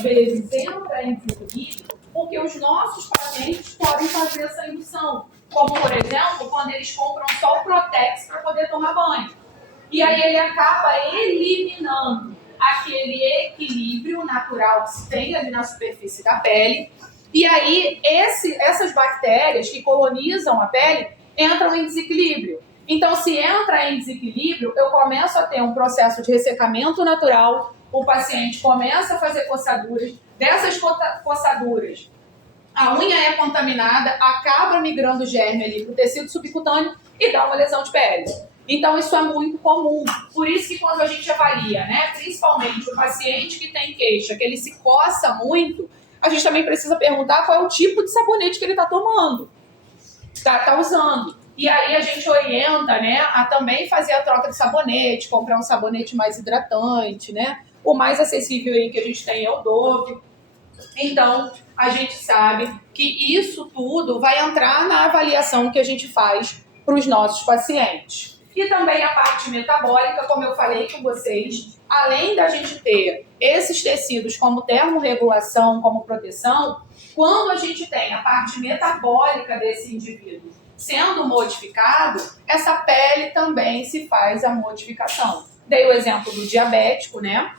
vezes entra em desequilíbrio porque os nossos pacientes podem fazer essa indução. Como, por exemplo, quando eles compram só o Protex para poder tomar banho. E aí ele acaba eliminando aquele equilíbrio natural que se tem ali na superfície da pele. E aí essas bactérias que colonizam a pele entram em desequilíbrio. Então, se entra em desequilíbrio, eu começo a ter um processo de ressecamento natural, o paciente começa a fazer coçaduras, dessas coçaduras a unha é contaminada, acaba migrando o germe ali para o tecido subcutâneo e dá uma lesão de pele. Então, isso é muito comum. Por isso que quando a gente avalia, né, principalmente o paciente que tem queixa, que ele se coça muito, a gente também precisa perguntar qual é o tipo de sabonete que ele está tomando, está usando. E aí a gente orienta, né, a também fazer a troca de sabonete, comprar um sabonete mais hidratante, né? O mais acessível aí que a gente tem é o Dove. Então, a gente sabe que isso tudo vai entrar na avaliação que a gente faz para os nossos pacientes. E também a parte metabólica, como eu falei com vocês, além da gente ter esses tecidos como termorregulação, como proteção, quando a gente tem a parte metabólica desse indivíduo sendo modificado, essa pele também se faz a modificação. Dei o exemplo do diabético, né?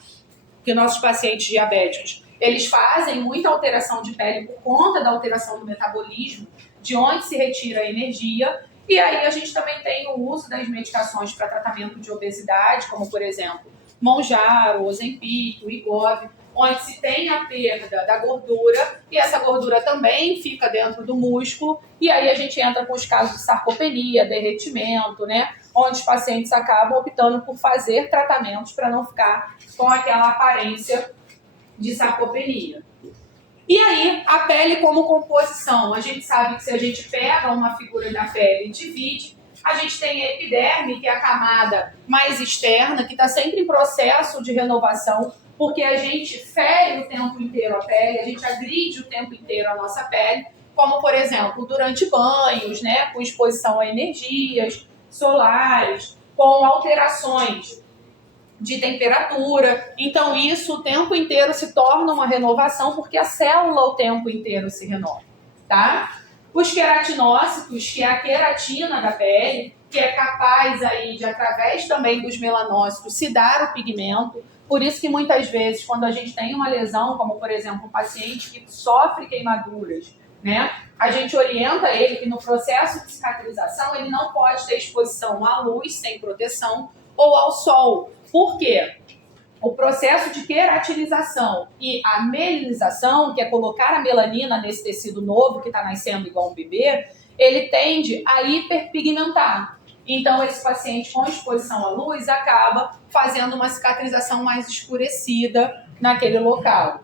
Que nossos pacientes diabéticos, eles fazem muita alteração de pele por conta da alteração do metabolismo, de onde se retira a energia. E aí a gente também tem o uso das medicações para tratamento de obesidade, como por exemplo, Mounjaro, Ozempic, Wegovy, onde se tem a perda da gordura e essa gordura também fica dentro do músculo. E aí a gente entra com os casos de sarcopenia, derretimento, né? Onde os pacientes acabam optando por fazer tratamentos para não ficar com aquela aparência de sarcopenia. E aí, a pele como composição. A gente sabe que se a gente pega uma figura da pele e divide, a gente tem a epiderme, que é a camada mais externa, que está sempre em processo de renovação, porque a gente fere o tempo inteiro a pele, a gente agride o tempo inteiro a nossa pele, como, por exemplo, durante banhos, né, com exposição a energias solares, com alterações de temperatura. Então, isso o tempo inteiro se torna uma renovação, porque a célula o tempo inteiro se renova, tá? Os queratinócitos, que é a queratina da pele, que é capaz aí de, através também dos melanócitos, se dar o pigmento. Por isso que muitas vezes, quando a gente tem uma lesão, como por exemplo um paciente que sofre queimaduras, né, a gente orienta ele que no processo de cicatrização ele não pode ter exposição à luz sem proteção ou ao sol. Por quê? O processo de queratinização e a melinização, que é colocar a melanina nesse tecido novo que está nascendo igual um bebê, ele tende a hiperpigmentar. Então, esse paciente com exposição à luz acaba fazendo uma cicatrização mais escurecida naquele local.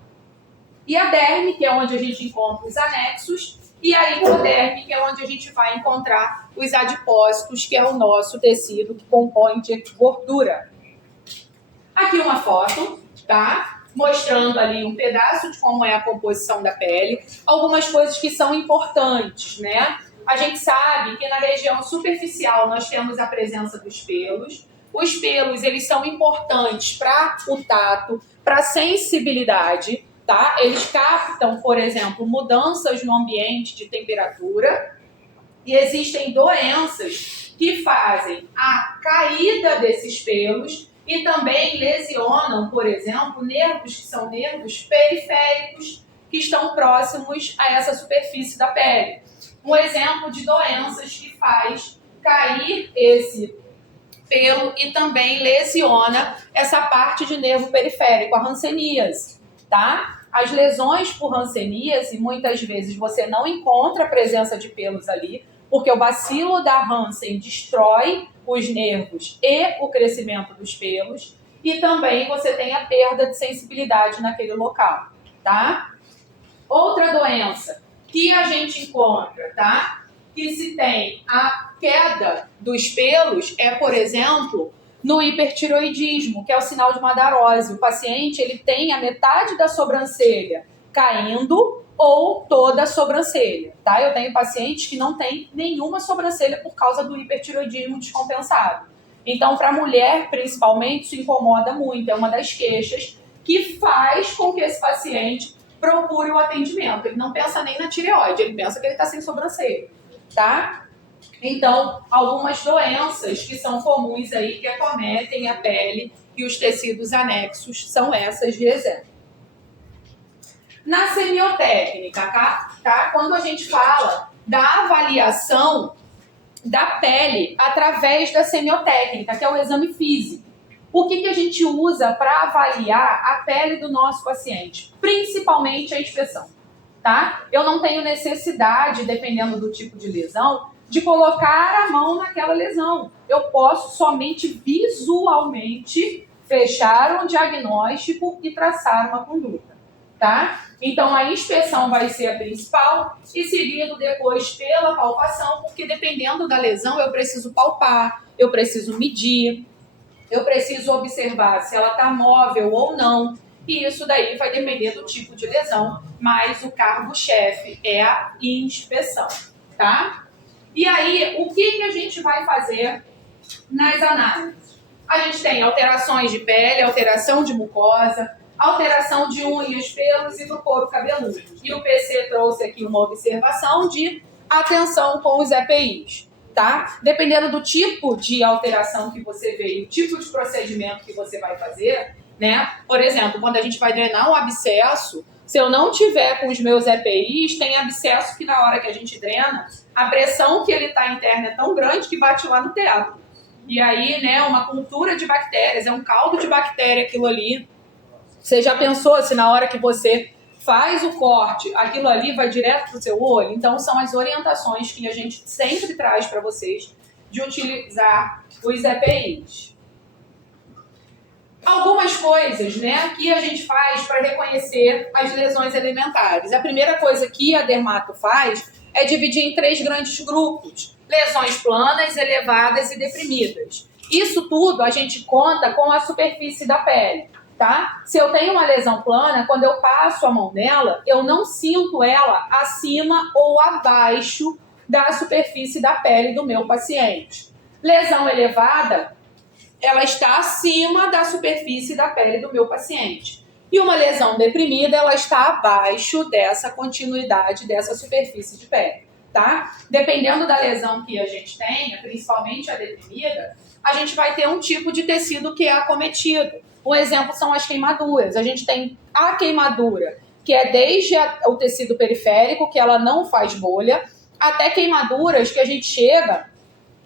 E a derme, que é onde a gente encontra os anexos, e a hipoderme, que é onde a gente vai encontrar os adipócitos, que é o nosso tecido que compõe de gordura. Aqui uma foto, tá? Mostrando ali um pedaço de como é a composição da pele. Algumas coisas que são importantes, né? A gente sabe que na região superficial nós temos a presença dos pelos. Os pelos, eles são importantes para o tato, para a sensibilidade, tá? Eles captam, por exemplo, mudanças no ambiente de temperatura. E existem doenças que fazem a caída desses pelos e também lesionam, por exemplo, nervos que são nervos periféricos que estão próximos a essa superfície da pele. Um exemplo de doenças que faz cair esse pelo e também lesiona essa parte de nervo periférico, a hanseníase, tá? As lesões por hanseníase, muitas vezes você não encontra a presença de pelos ali, porque o bacilo da Hansen destrói os nervos e o crescimento dos pelos, e também você tem a perda de sensibilidade naquele local, tá? Outra doença que a gente encontra, tá? Que se tem a queda dos pelos é, por exemplo, no hipertiroidismo, que é o sinal de Madarose. O paciente ele tem a metade da sobrancelha caindo ou toda a sobrancelha, tá? Eu tenho pacientes que não têm nenhuma sobrancelha por causa do hipertiroidismo descompensado. Então, para a mulher, principalmente, isso incomoda muito. É uma das queixas que faz com que esse paciente procure o atendimento. Ele não pensa nem na tireoide, ele pensa que ele está sem sobrancelha, tá? Então, algumas doenças que são comuns aí, que acometem a pele e os tecidos anexos, são essas de exemplo. Na semiotécnica, tá? Quando a gente fala da avaliação da pele através da semiotécnica, que é o exame físico. O que a gente usa para avaliar a pele do nosso paciente? Principalmente a inspeção, tá? Eu não tenho necessidade, dependendo do tipo de lesão, de colocar a mão naquela lesão. Eu posso somente visualmente fechar um diagnóstico e traçar uma conduta, tá? Então, a inspeção vai ser a principal e seguido depois pela palpação, porque dependendo da lesão eu preciso palpar, eu preciso medir, eu preciso observar se ela está móvel ou não. E isso daí vai depender do tipo de lesão, mas o cargo-chefe é a inspeção, tá? E aí, o que a gente vai fazer nas análises? A gente tem alterações de pele, alteração de mucosa, alteração de unhas, pelos e do couro cabeludo. E o PC trouxe aqui uma observação de atenção com os EPIs, tá? Dependendo do tipo de alteração que você vê e o tipo de procedimento que você vai fazer, né? Por exemplo, quando a gente vai drenar um abscesso, se eu não tiver com os meus EPIs, tem abscesso que na hora que a gente drena, a pressão que ele está interna é tão grande que bate lá no teto. E aí, né, uma cultura de bactérias, é um caldo de bactéria aquilo ali. Você já pensou se na hora que você faz o corte, aquilo ali vai direto para o seu olho? Então, são as orientações que a gente sempre traz para vocês de utilizar os EPIs. Algumas coisas, né, que a gente faz para reconhecer as lesões elementares. A primeira coisa que a dermato faz é dividir em 3 grandes grupos: lesões planas, elevadas e deprimidas. Isso tudo a gente conta com a superfície da pele. Tá? Se eu tenho uma lesão plana, quando eu passo a mão nela, eu não sinto ela acima ou abaixo da superfície da pele do meu paciente. Lesão elevada, ela está acima da superfície da pele do meu paciente. E uma lesão deprimida, ela está abaixo dessa continuidade, dessa superfície de pele. Tá? Dependendo da lesão que a gente tenha, principalmente a deprimida, a gente vai ter um tipo de tecido que é acometido. Um exemplo são as queimaduras. A gente tem a queimadura, que é desde o tecido periférico, que ela não faz bolha, até queimaduras que a gente chega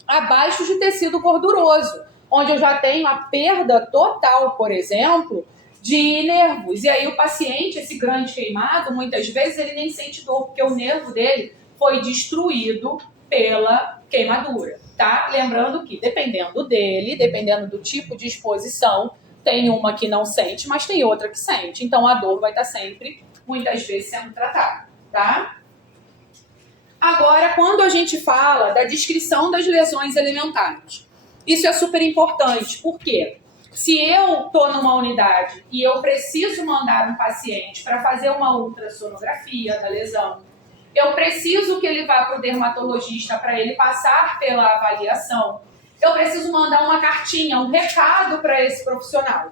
abaixo de tecido gorduroso, onde eu já tenho a perda total, por exemplo, de nervos. E aí o paciente, esse grande queimado, muitas vezes ele nem sente dor, porque o nervo dele foi destruído pela queimadura, tá? Lembrando que, dependendo dele, dependendo do tipo de exposição, tem uma que não sente, mas tem outra que sente. Então, a dor vai estar sempre, muitas vezes, sendo tratada, tá? Agora, quando a gente fala da descrição das lesões elementares, isso é super importante. Por quê? Se eu estou numa unidade e eu preciso mandar um paciente para fazer uma ultrassonografia da lesão, eu preciso que ele vá para o dermatologista para ele passar pela avaliação, eu preciso mandar uma cartinha, um recado para esse profissional.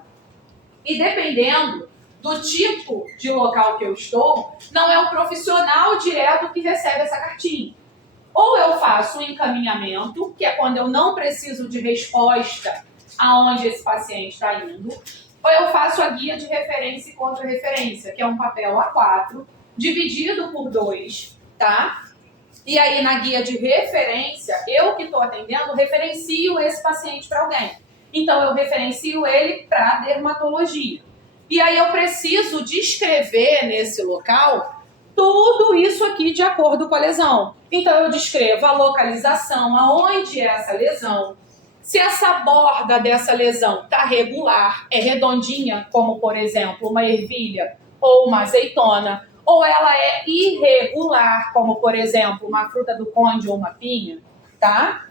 E dependendo do tipo de local que eu estou, não é o profissional direto que recebe essa cartinha. Ou eu faço um encaminhamento, que é quando eu não preciso de resposta aonde esse paciente está indo, ou eu faço a guia de referência e contra-referência, que é um papel A4, dividido por 2, tá? E aí, na guia de referência, eu que estou atendendo, referencio esse paciente para alguém. Então, eu referencio ele para a dermatologia. E aí, eu preciso descrever nesse local tudo isso aqui de acordo com a lesão. Então, eu descrevo a localização, aonde é essa lesão, se essa borda dessa lesão está regular, é redondinha, como, por exemplo, uma ervilha ou uma azeitona, ou ela é irregular, como, por exemplo, uma fruta do conde ou uma pinha, tá?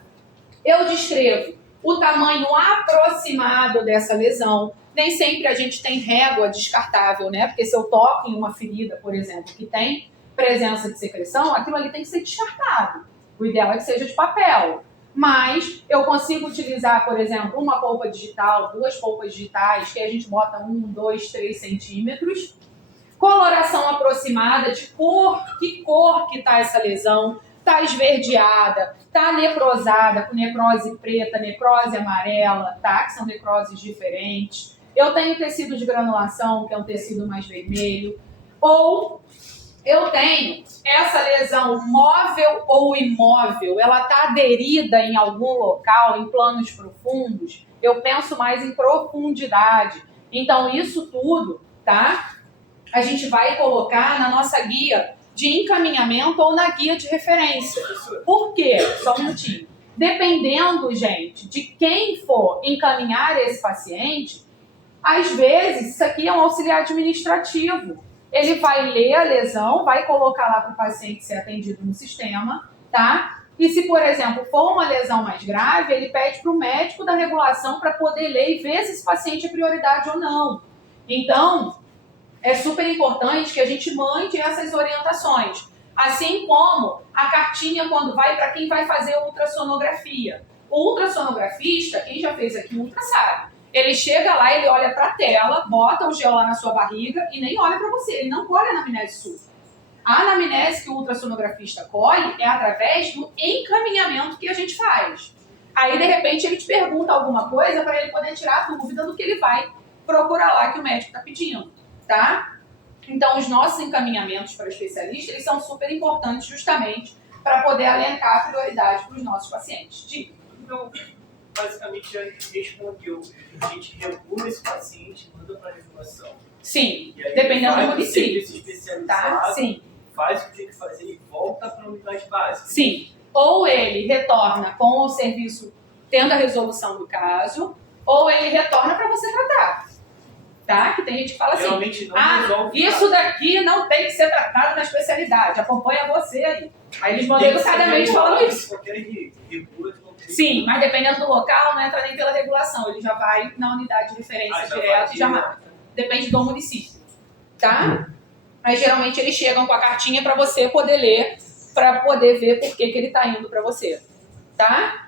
Eu descrevo o tamanho aproximado dessa lesão. Nem sempre a gente tem régua descartável, né? Porque se eu toco em uma ferida, por exemplo, que tem presença de secreção, aquilo ali tem que ser descartado. O ideal é que seja de papel. mas eu consigo utilizar, por exemplo, uma polpa digital, 2 polpas digitais, que a gente bota 1, 2, 3 centímetros. Coloração aproximada de cor, que cor que está essa lesão. Está esverdeada, está necrosada, com necrose preta, necrose amarela, tá? Que são necroses diferentes. Eu tenho tecido de granulação, que é um tecido mais vermelho. Ou eu tenho essa lesão móvel ou imóvel, ela está aderida em algum local, em planos profundos. Eu penso mais em profundidade. Então, isso tudo, tá? A gente vai colocar na nossa guia de encaminhamento ou na guia de referência. Por quê? Só um minutinho. Dependendo, gente, de quem for encaminhar esse paciente, às vezes isso aqui é um auxiliar administrativo. Ele vai ler a lesão, vai colocar lá para o paciente ser atendido no sistema, tá? E se, por exemplo, for uma lesão mais grave, ele pede para o médico da regulação para poder ler e ver se esse paciente é prioridade ou não. Então, é super importante que a gente mande essas orientações. Assim como a cartinha quando vai para quem vai fazer a ultrassonografia. O ultrassonografista, quem já fez aqui ultra sabe. Ele chega lá, ele olha para a tela, bota o gel lá na sua barriga e nem olha para você. Ele não colhe a anamnese sua. A anamnese que o ultrassonografista colhe é através do encaminhamento que a gente faz. Aí, de repente, ele te pergunta alguma coisa para ele poder tirar a dúvida do que ele vai procurar lá que o médico está pedindo. Tá? Então, os nossos encaminhamentos para especialistas, eles são super importantes justamente para poder alencar a prioridade para os nossos pacientes. Diga. Então, basicamente, já respondeu. A gente regula esse paciente, manda para a regulação. Sim, dependendo do município. Tá? Sim. Faz o que tem que fazer e volta para a unidade básica. Sim. Ou ele retorna com o serviço tendo a resolução do caso, ou ele retorna para você tratar. Tá? Que tem gente que fala assim, realmente não resolve isso daqui não tem que ser tratado na especialidade, acompanha você aí. Aí eles mandam educadamente falando isso. Sim, mas dependendo do local, não entra nem pela regulação, ele já vai na unidade de referência direto e já marca. Depende do município, tá? Aí geralmente eles chegam com a cartinha para você poder ler, para poder ver por que ele está indo para você, tá?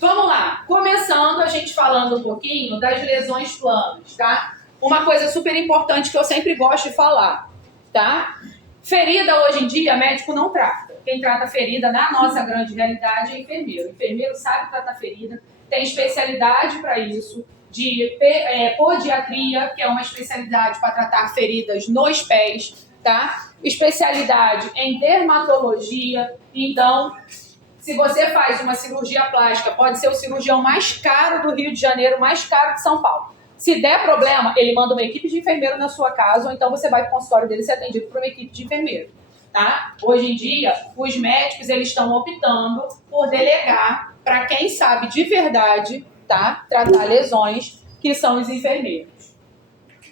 Vamos lá, começando a gente falando um pouquinho das lesões planas, tá? Uma coisa super importante que eu sempre gosto de falar, tá? Ferida hoje em dia, médico não trata. Quem trata ferida, na nossa grande realidade, é enfermeiro. O enfermeiro sabe tratar ferida, tem especialidade para isso, de podiatria, que é uma especialidade para tratar feridas nos pés, tá? Especialidade em dermatologia, então... Se você faz uma cirurgia plástica, pode ser o cirurgião mais caro do Rio de Janeiro, mais caro de São Paulo. Se der problema, ele manda uma equipe de enfermeiro na sua casa, ou então você vai para o consultório dele ser atendido por uma equipe de enfermeiro. Tá? Hoje em dia, os médicos eles estão optando por delegar para quem sabe de verdade, tá? Tratar lesões, que são os enfermeiros.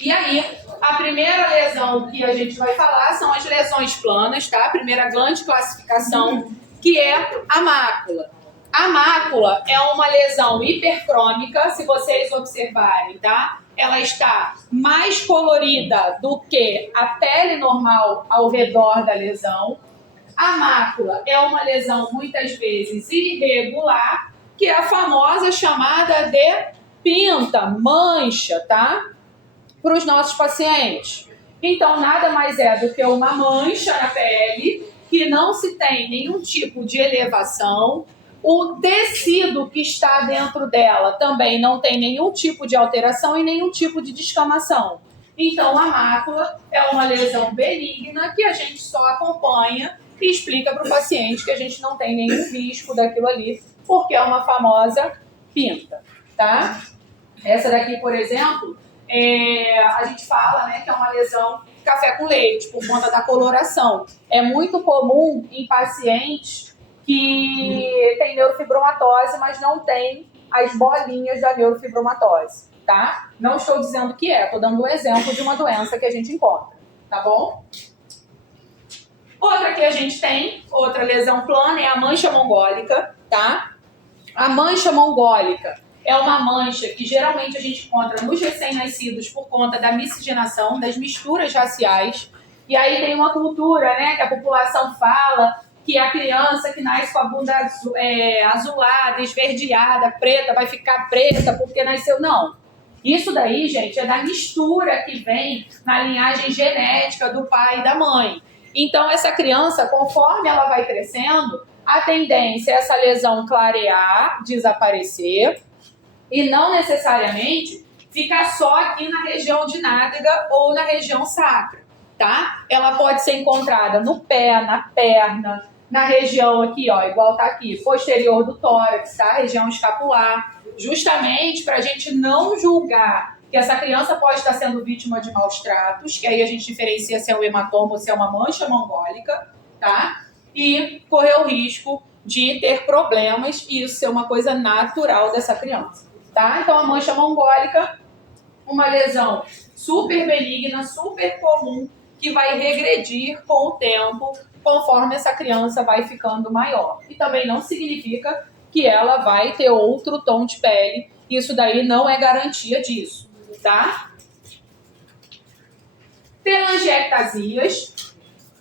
E aí, a primeira lesão que a gente vai falar são as lesões planas, tá? A primeira grande classificação, que é a mácula. A mácula é uma lesão hipercrômica, se vocês observarem, tá? Ela está mais colorida do que a pele normal ao redor da lesão. A mácula é uma lesão muitas vezes irregular, que é a famosa chamada de pinta, mancha, tá? Para os nossos pacientes. Então, nada mais é do que uma mancha na pele que não se tem nenhum tipo de elevação. O tecido que está dentro dela também não tem nenhum tipo de alteração e nenhum tipo de descamação. Então, a mácula é uma lesão benigna que a gente só acompanha e explica para o paciente que a gente não tem nenhum risco daquilo ali, porque é uma famosa pinta, tá? Essa daqui, por exemplo, a gente fala, né, que é uma lesão café com leite, por conta da coloração. É muito comum em pacientes que tem neurofibromatose, mas não tem as bolinhas da neurofibromatose, tá? Não estou dizendo que estou dando um exemplo de uma doença que a gente encontra, tá bom? Outra que a gente tem, outra lesão plana, é a mancha mongólica, tá? A mancha mongólica é uma mancha que geralmente a gente encontra nos recém-nascidos por conta da miscigenação, das misturas raciais. E aí tem uma cultura, né, que a população fala que a criança que nasce com a bunda azulada, esverdeada, preta, vai ficar preta porque nasceu. Não. Isso daí, gente, é da mistura que vem na linhagem genética do pai e da mãe. Então, essa criança, conforme ela vai crescendo, a tendência é essa lesão clarear, desaparecer, e não necessariamente ficar só aqui na região de nádega ou na região sacra, tá? Ela pode ser encontrada no pé, na perna, na região aqui, ó, igual tá aqui, posterior do tórax, tá? Região escapular, justamente para a gente não julgar que essa criança pode estar sendo vítima de maus tratos, que aí a gente diferencia se é um hematoma ou se é uma mancha mongólica, tá? E correr o risco de ter problemas e isso ser uma coisa natural dessa criança, tá? Então, a mancha mongólica, uma lesão super benigna, super comum, que vai regredir com o tempo, conforme essa criança vai ficando maior. E também não significa que ela vai ter outro tom de pele, isso daí não é garantia disso, tá? Telangiectasias.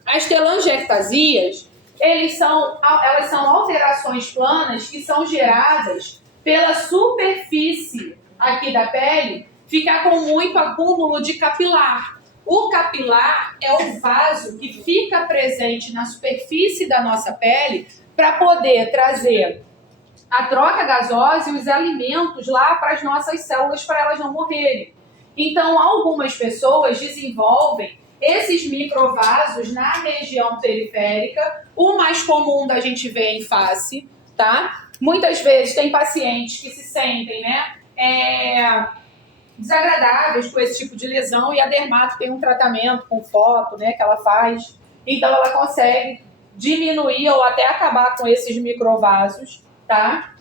As telangiectasias, elas são alterações planas que são geradas pela superfície aqui da pele ficar com muito acúmulo de capilar. O capilar é o vaso que fica presente na superfície da nossa pele para poder trazer a troca gasosa e os alimentos lá para as nossas células para elas não morrerem. Então, algumas pessoas desenvolvem esses microvasos na região periférica, o mais comum da gente ver em face, tá? Muitas vezes tem pacientes que se sentem, desagradáveis com esse tipo de lesão e a dermato tem um tratamento com foto, né, que ela faz. Então, ela consegue diminuir ou até acabar com esses microvasos, tá?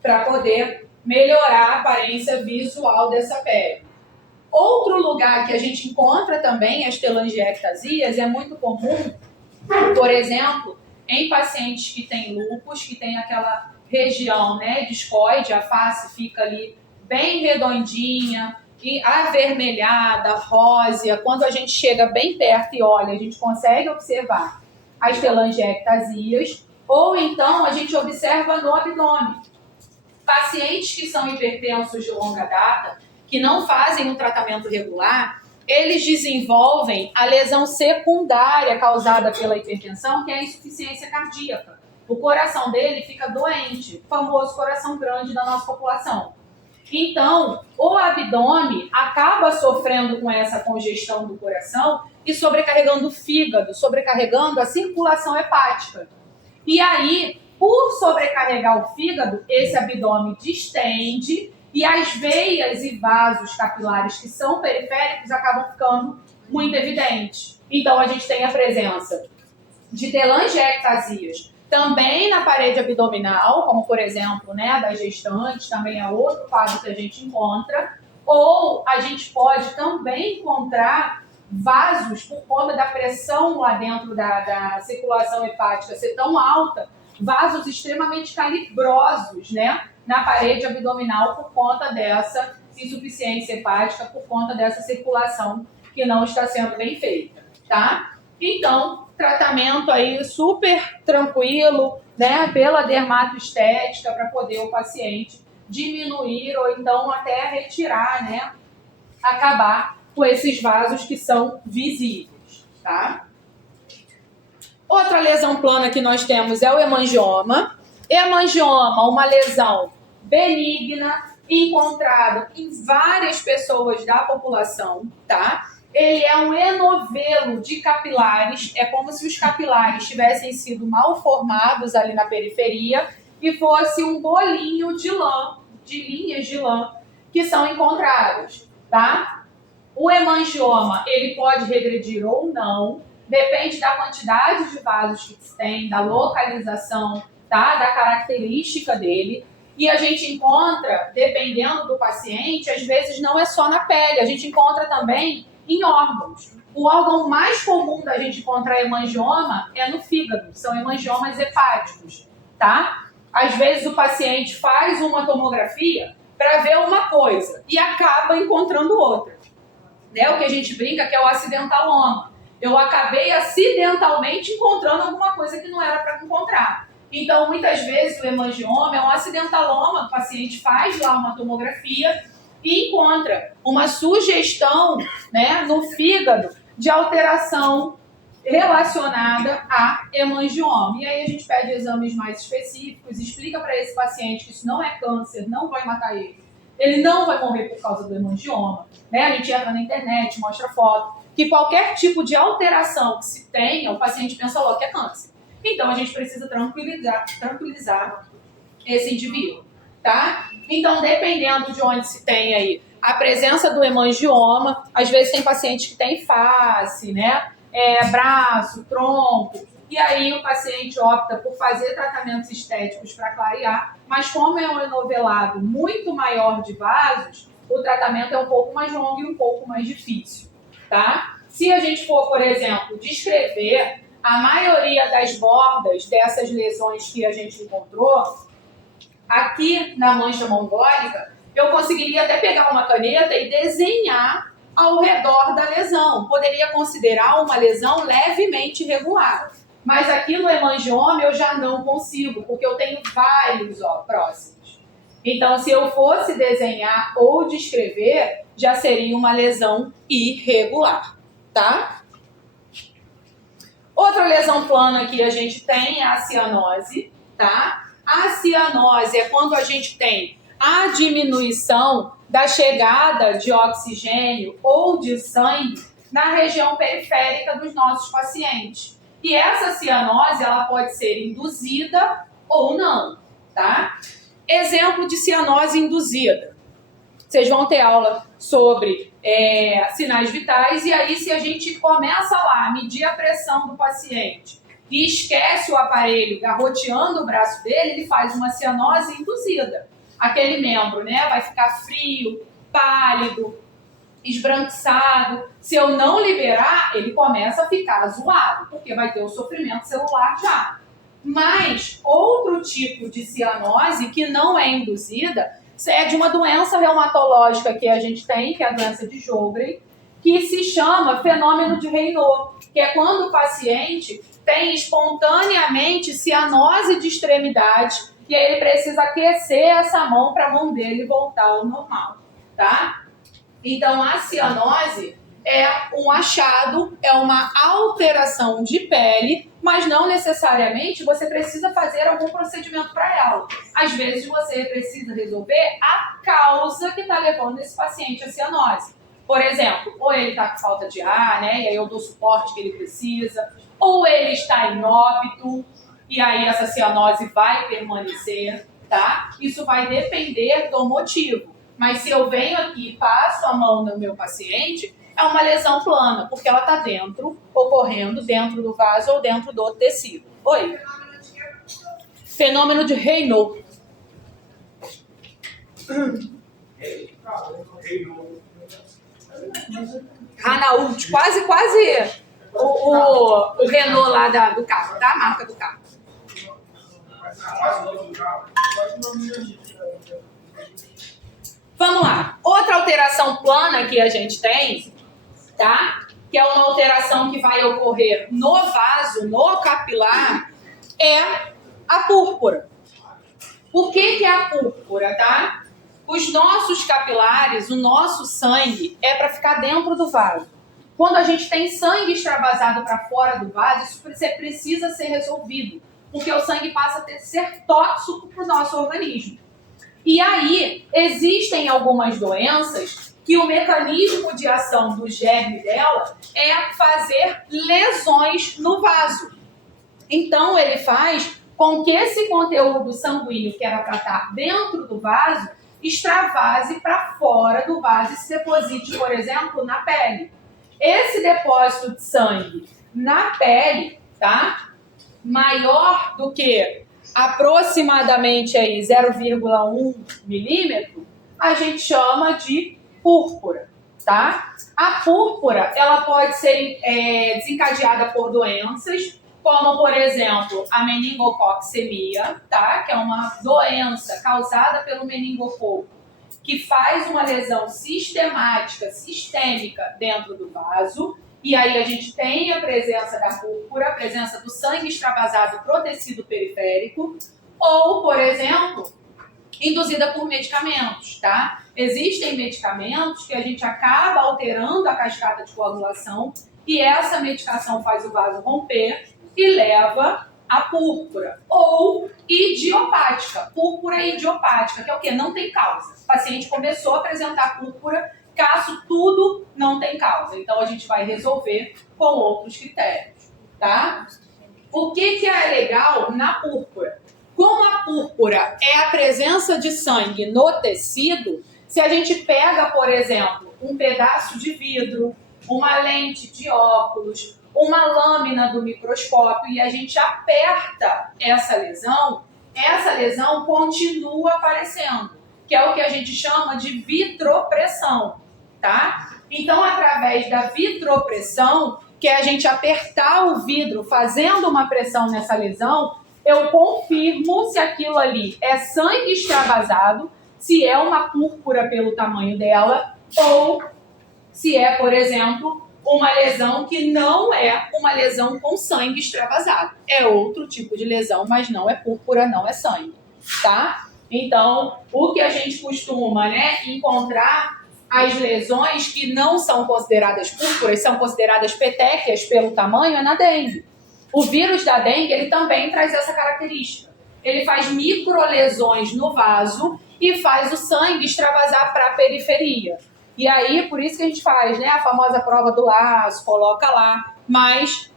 Para poder melhorar a aparência visual dessa pele. Outro lugar que a gente encontra também as telangiectasias é muito comum, por exemplo, em pacientes que têm lúpus, que tem aquela região, né, discoide, a face fica ali bem redondinha e avermelhada, rósea. Quando a gente chega bem perto e olha, a gente consegue observar as telangiectasias, ou então a gente observa no abdômen. Pacientes que são hipertensos de longa data, que não fazem um tratamento regular, eles desenvolvem a lesão secundária causada pela hipertensão, que é a insuficiência cardíaca. O coração dele fica doente, o famoso coração grande da nossa população. Então, o abdômen acaba sofrendo com essa congestão do coração e sobrecarregando o fígado, sobrecarregando a circulação hepática. E aí, por sobrecarregar o fígado, esse abdômen distende e as veias e vasos capilares que são periféricos acabam ficando muito evidentes. Então, a gente tem a presença de telangiectasias também na parede abdominal, como por exemplo, né, das gestantes, também é outro quadro que a gente encontra. Ou a gente pode também encontrar vasos por conta da pressão lá dentro da circulação hepática ser tão alta, vasos extremamente calibrosos, né, na parede abdominal por conta dessa insuficiência hepática, por conta dessa circulação que não está sendo bem feita, tá? Então, tratamento aí super tranquilo, né, pela dermatoestética para poder o paciente diminuir ou então até retirar, né, acabar com esses vasos que são visíveis, tá? Outra lesão plana que nós temos é o hemangioma. Hemangioma, uma lesão benigna, encontrado em várias pessoas da população, tá? Ele é um enovelo de capilares, é como se os capilares tivessem sido mal formados ali na periferia e fosse um bolinho de lã, de linhas de lã, que são encontrados, tá? O hemangioma, ele pode regredir ou não, depende da quantidade de vasos que se tem, da localização, tá? Da característica dele. E a gente encontra, dependendo do paciente, às vezes não é só na pele, a gente encontra também em órgãos. O órgão mais comum da gente encontrar hemangioma é no fígado, são hemangiomas hepáticos, tá? Às vezes o paciente faz uma tomografia para ver uma coisa e acaba encontrando outra. Né? O que a gente brinca que é o acidentaloma. Eu acabei acidentalmente encontrando alguma coisa que não era para encontrar. Então, muitas vezes, o hemangioma é um acidentaloma, o paciente faz lá uma tomografia e encontra uma sugestão, né, no fígado de alteração relacionada a hemangioma. E aí a gente pede exames mais específicos, explica para esse paciente que isso não é câncer, não vai matar ele não vai morrer por causa do hemangioma. Né? A gente entra na internet, mostra foto, que qualquer tipo de alteração que se tenha, o paciente pensa logo que é câncer. Então a gente precisa tranquilizar esse indivíduo, tá? Então, dependendo de onde se tem aí a presença do hemangioma, às vezes tem paciente que tem face, né? Braço, tronco, e aí o paciente opta por fazer tratamentos estéticos para clarear, mas como é um enovelado muito maior de vasos, o tratamento é um pouco mais longo e um pouco mais difícil, tá? Se a gente for, por exemplo, descrever a maioria das bordas dessas lesões que a gente encontrou, aqui na mancha mongólica, eu conseguiria até pegar uma caneta e desenhar ao redor da lesão. Poderia considerar uma lesão levemente irregular. Mas aqui no hemangioma eu já não consigo, porque eu tenho vários próximos. Então, se eu fosse desenhar ou descrever, já seria uma lesão irregular, tá? Outra lesão plana que a gente tem é a cianose, tá? A cianose é quando a gente tem a diminuição da chegada de oxigênio ou de sangue na região periférica dos nossos pacientes. E essa cianose, ela pode ser induzida ou não, tá? Exemplo de cianose induzida. Vocês vão ter aula sobre sinais vitais, e aí se a gente começa lá a medir a pressão do paciente e esquece o aparelho garroteando o braço dele, ele faz uma cianose induzida. Aquele membro, né, vai ficar frio, pálido, esbranquiçado. Se eu não liberar, ele começa a ficar zoado, porque vai ter o sofrimento celular já. Mas outro tipo de cianose que não é induzida é de uma doença reumatológica que a gente tem, que é a doença de Sjögren, que se chama fenômeno de Raynaud, que é quando o paciente tem espontaneamente cianose de extremidade e aí ele precisa aquecer essa mão para a mão dele voltar ao normal, tá? Então, a cianose é um achado, é uma alteração de pele, mas não necessariamente você precisa fazer algum procedimento para ela. Às vezes você precisa resolver a causa que está levando esse paciente à cianose. Por exemplo, ou ele está com falta de ar, né, e aí eu dou o suporte que ele precisa, ou ele está em óbito, e aí essa cianose vai permanecer, tá? Isso vai depender do motivo. Mas se eu venho aqui e passo a mão no meu paciente, é uma lesão plana, porque ela está dentro, ocorrendo dentro do vaso ou dentro do tecido. Oi? Fenômeno de Raynaud. Hanault, quase o Renault lá do carro, tá? A marca do carro. Vamos lá. Outra alteração plana que a gente tem, tá? Que é uma alteração que vai ocorrer no vaso, no capilar, é a púrpura. Por que é a púrpura, tá? Os nossos capilares, o nosso sangue, é para ficar dentro do vaso. Quando a gente tem sangue extravasado para fora do vaso, isso precisa ser resolvido, porque o sangue passa a ser tóxico para o nosso organismo. E aí, existem algumas doenças que o mecanismo de ação do germe dela é fazer lesões no vaso. Então, ele faz com que esse conteúdo sanguíneo que era para estar dentro do vaso extravase para fora do vaso e se deposite, por exemplo, na pele. Esse depósito de sangue na pele, tá? Maior do que aproximadamente aí 0,1 milímetro, a gente chama de púrpura, tá? A púrpura, ela pode ser desencadeada por doenças, como, por exemplo, a meningococcemia, tá? Que é uma doença causada pelo meningococo, que faz uma lesão sistemática, sistêmica dentro do vaso. E aí a gente tem a presença da púrpura, a presença do sangue extravasado pro tecido periférico, ou, por exemplo, induzida por medicamentos, tá? Existem medicamentos que a gente acaba alterando a cascata de coagulação e essa medicação faz o vaso romper e leva a púrpura. Ou idiopática, púrpura idiopática, que é o quê? Não tem causa. O paciente começou a apresentar púrpura, caso tudo não tem causa. Então a gente vai resolver com outros critérios, tá? O que é legal na púrpura? Como a púrpura é a presença de sangue no tecido, se a gente pega, por exemplo, um pedaço de vidro, uma lente de óculos, uma lâmina do microscópio e a gente aperta essa lesão continua aparecendo, que é o que a gente chama de vitropressão, tá? Então, através da vitropressão, que é a gente apertar o vidro fazendo uma pressão nessa lesão, eu confirmo se aquilo ali é sangue extravasado, se é uma púrpura pelo tamanho dela, ou se é, por exemplo, uma lesão que não é uma lesão com sangue extravasado. É outro tipo de lesão, mas não é púrpura, não é sangue, tá? Então, o que a gente costuma, encontrar as lesões que não são consideradas púrpuras, são consideradas petequias pelo tamanho, é na dengue. O vírus da dengue, ele também traz essa característica. Ele faz microlesões no vaso e faz o sangue extravasar para a periferia. E aí, por isso que a gente faz, a famosa prova do laço, coloca lá, mas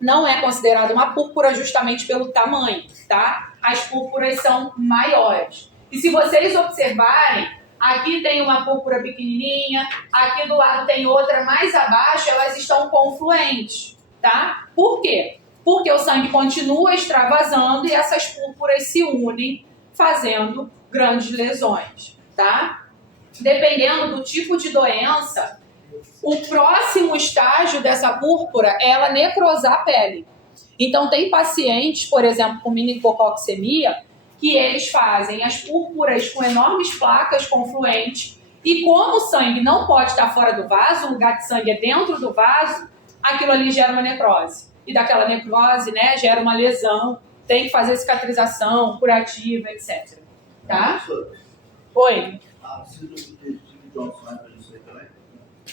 não é considerado uma púrpura justamente pelo tamanho, tá? As púrpuras são maiores. E se vocês observarem, aqui tem uma púrpura pequenininha, aqui do lado tem outra mais abaixo, elas estão confluentes, tá? Por quê? Porque o sangue continua extravasando e essas púrpuras se unem, fazendo grandes lesões, tá? Dependendo do tipo de doença, o próximo estágio dessa púrpura é ela necrosar a pele. Então, tem pacientes, por exemplo, com meningococcemia, que eles fazem as púrpuras com enormes placas confluentes e como o sangue não pode estar fora do vaso, o lugar de sangue é dentro do vaso, aquilo ali gera uma necrose. E daquela necrose, gera uma lesão, tem que fazer cicatrização, curativa, etc. Tá? Oi? A síndrome de Stevie Johnson entra nisso aí também?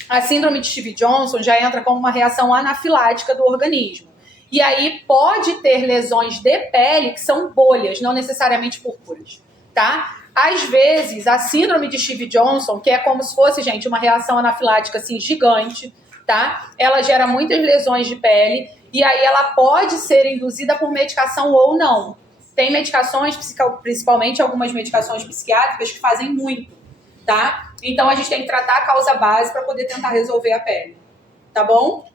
A síndrome de Stevie-Johnson já entra como uma reação anafilática do organismo. E aí pode ter lesões de pele que são bolhas, não necessariamente púrpuras, tá? Às vezes, a síndrome de Stevie-Johnson, que é como se fosse, gente, uma reação anafilática assim gigante, tá? Ela gera muitas lesões de pele e aí ela pode ser induzida por medicação ou não. Tem medicações, principalmente algumas medicações psiquiátricas, que fazem muito, tá? Então a gente tem que tratar a causa base para poder tentar resolver a pele, tá bom?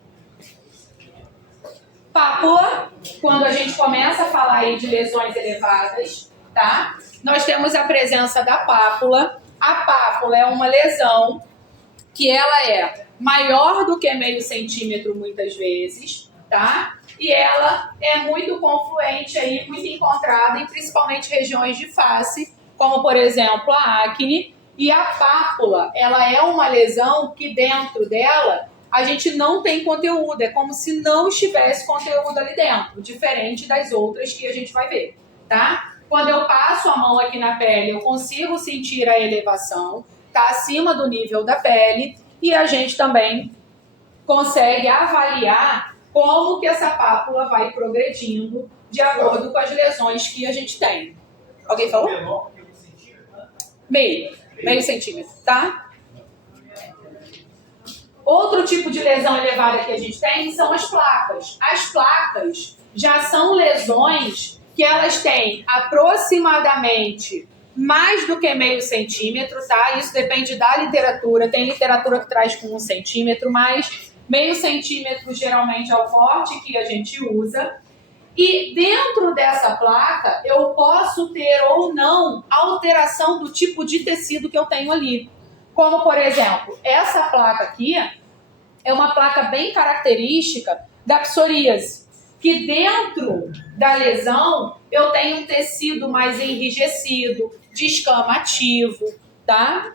Pápula, quando a gente começa a falar aí de lesões elevadas, tá? Nós temos a presença da pápula. A pápula é uma lesão que ela é maior do que meio centímetro muitas vezes, tá? E ela é muito confluente aí, muito encontrada em principalmente regiões de face, como por exemplo a acne. E a pápula, ela é uma lesão que dentro dela a gente não tem conteúdo, é como se não estivesse conteúdo ali dentro, diferente das outras que a gente vai ver, tá? Quando eu passo a mão aqui na pele, eu consigo sentir a elevação, tá acima do nível da pele, e a gente também consegue avaliar como que essa pápula vai progredindo de acordo com as lesões que a gente tem. Alguém falou? Meio centímetro, tá? Outro tipo de lesão elevada que a gente tem são as placas. As placas já são lesões que elas têm aproximadamente mais do que meio centímetro, tá? Isso depende da literatura. Tem literatura que traz com 1 centímetro, mas meio centímetro geralmente é o corte que a gente usa. E dentro dessa placa, eu posso ter ou não alteração do tipo de tecido que eu tenho ali. Como, por exemplo, essa placa aqui é uma placa bem característica da psoríase, que dentro da lesão eu tenho um tecido mais enrijecido, descamativo, tá?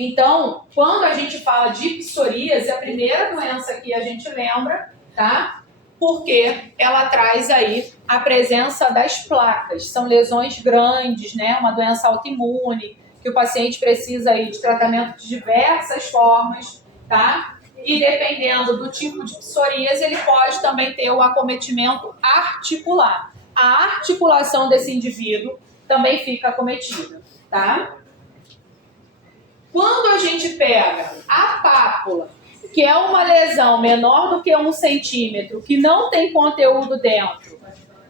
Então, quando a gente fala de psoríase, a primeira doença que a gente lembra, tá? Porque ela traz aí a presença das placas. São lesões grandes, né? Uma doença autoimune, que o paciente precisa aí de tratamento de diversas formas, tá? E dependendo do tipo de psoríase, ele pode também ter o acometimento articular. A articulação desse indivíduo também fica acometida, tá? Quando a gente pega a pápula, que é uma lesão menor do que 1 centímetro, que não tem conteúdo dentro,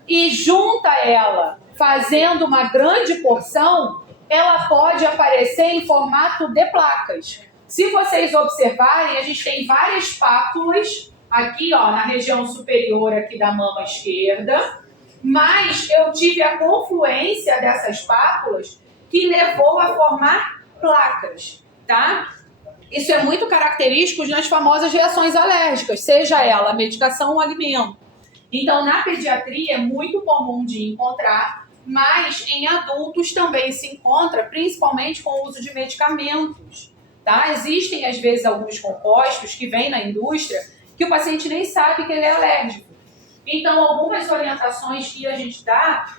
e junta ela fazendo uma grande porção, ela pode aparecer em formato de placas. Se vocês observarem, a gente tem várias pápulas aqui, ó, na região superior aqui da mama esquerda, mas eu tive a confluência dessas pápulas que levou a formar placas, tá? Isso é muito característico nas famosas reações alérgicas, seja ela medicação ou alimento. Então, na pediatria é muito comum de encontrar, mas em adultos também se encontra, principalmente com o uso de medicamentos, tá? Existem, às vezes, alguns compostos que vêm na indústria que o paciente nem sabe que ele é alérgico. Então, algumas orientações que a gente dá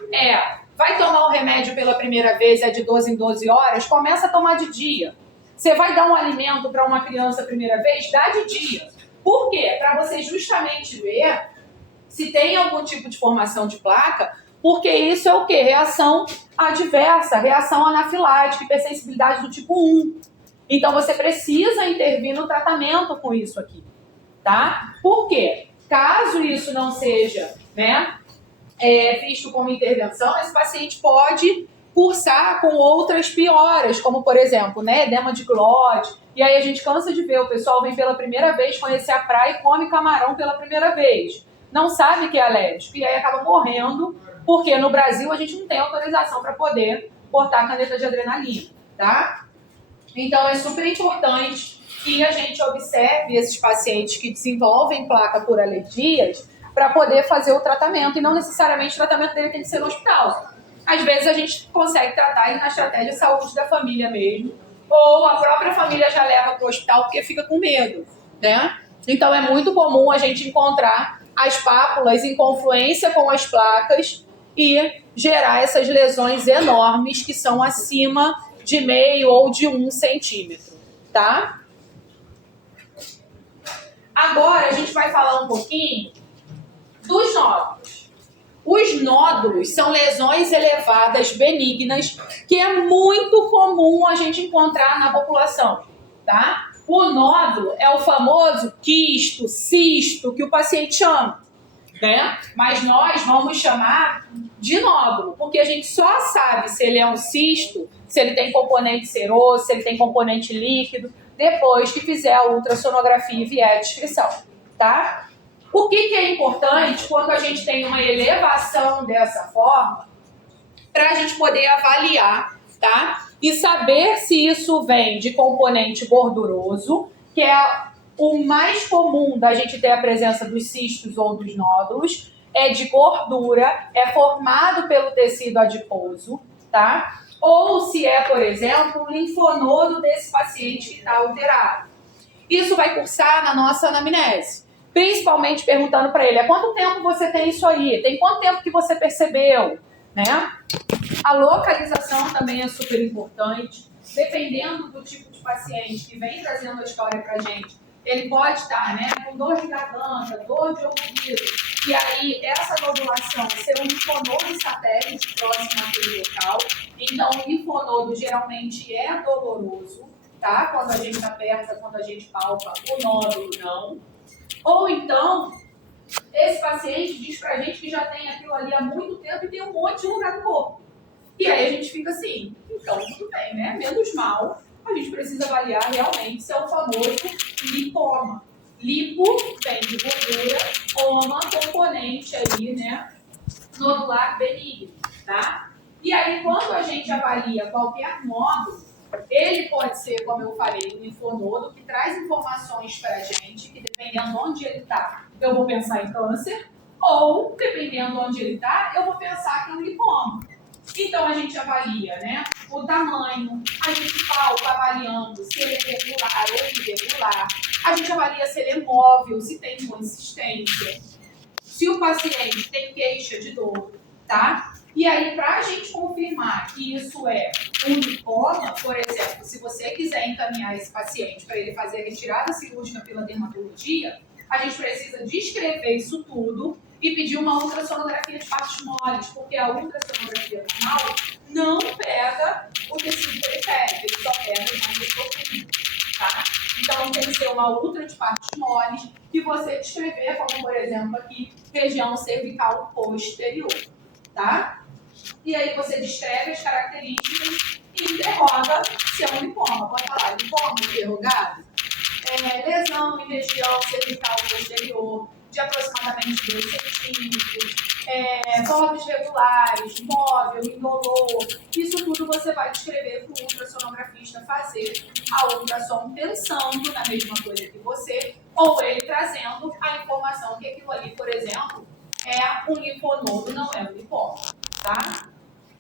vai tomar o remédio pela primeira vez, é de 12 em 12 horas, começa a tomar de dia. Você vai dar um alimento para uma criança a primeira vez, dá de dia. Por quê? Para você justamente ver se tem algum tipo de formação de placa, porque isso é o quê? Reação adversa, reação anafilática, hipersensibilidade do tipo 1. Então, você precisa intervir no tratamento com isso aqui, tá? Por quê? Caso isso não seja, né, visto como intervenção, esse paciente pode cursar com outras pioras, como, por exemplo, né, edema de Glott. E aí a gente cansa de ver, o pessoal vem pela primeira vez conhecer a praia e come camarão pela primeira vez. Não sabe que é alérgico e aí acaba morrendo, porque no Brasil a gente não tem autorização para poder botar caneta de adrenalina, tá? Então é super importante que a gente observe esses pacientes que desenvolvem placa por alergias para poder fazer o tratamento, e não necessariamente o tratamento dele tem que ser no hospital. Às vezes a gente consegue tratar ele na estratégia de saúde da família mesmo, ou a própria família já leva para o hospital porque fica com medo, né? Então é muito comum a gente encontrar as pápulas em confluência com as placas e gerar essas lesões enormes que são acima de meio ou de 1 centímetro, tá? Agora a gente vai falar um pouquinho dos nódulos. Os nódulos são lesões elevadas benignas que é muito comum a gente encontrar na população, tá? O nódulo é o famoso quisto, cisto, que o paciente chama, né? Mas nós vamos chamar de nódulo, porque a gente só sabe se ele é um cisto, se ele tem componente seroso, se ele tem componente líquido, depois que fizer a ultrassonografia e vier a descrição, tá? O que é importante quando a gente tem uma elevação dessa forma, para a gente poder avaliar, tá? E saber se isso vem de componente gorduroso, que é o mais comum da gente ter a presença dos cistos ou dos nódulos, é de gordura, é formado pelo tecido adiposo, tá? Ou se é, por exemplo, o linfonodo desse paciente que está alterado. Isso vai cursar na nossa anamnese, principalmente perguntando para ele: há quanto tempo você tem isso aí? Tem quanto tempo que você percebeu? Né? A localização também é super importante, dependendo do tipo de paciente que vem trazendo a história para a gente. Ele pode estar, né, com dor de garganta, dor de ouvido, e aí essa nodulação ser um linfonodo satélite próximo àquele local. Então, o linfonodo geralmente é doloroso, tá? Quando a gente aperta, quando a gente palpa, o nódulo não. Ou então, esse paciente diz pra gente que já tem aquilo ali há muito tempo e tem um monte de lugar do corpo. E aí a gente fica assim, então tudo bem, né? Menos mal, a gente precisa avaliar realmente se é o famoso lipoma. Lipo vem de gordura, oma, componente aí, né? Nodular benigno, tá? E aí quando a gente avalia qualquer nódulo, ele pode ser, como eu falei, um linfonodo que traz informações para a gente, que dependendo de onde ele está, eu vou pensar em câncer, ou dependendo de onde ele está, eu vou pensar que é um lipoma. Então, a gente avalia, né, o tamanho, a gente palpa avaliando se ele é regular ou irregular, a gente avalia se ele é móvel, se tem consistência, se o paciente tem queixa de dor, tá? E aí, para a gente confirmar que isso é um lipoma, por exemplo, se você quiser encaminhar esse paciente para ele fazer a retirada cirúrgica pela dermatologia, a gente precisa descrever isso tudo e pedir uma ultrassonografia de partes moles, porque a ultrassonografia normal não pega o tecido periférico, ele só pega as mais profundas, tá? Então, tem que ser uma ultra de partes moles que você descrever, como por exemplo aqui, região cervical posterior, tá? E aí você descreve as características e interroga se é um lipoma. Pode falar, lipoma interrogado? Lesão em região cervical posterior de aproximadamente 2 centímetros, bordos regulares, móvel, indolor. Isso tudo você vai descrever para o ultrassonografista fazer a ultrassom pensando na mesma coisa que você, ou ele trazendo a informação que aquilo ali, por exemplo, é um linfonodo, não é um lipoma, tá?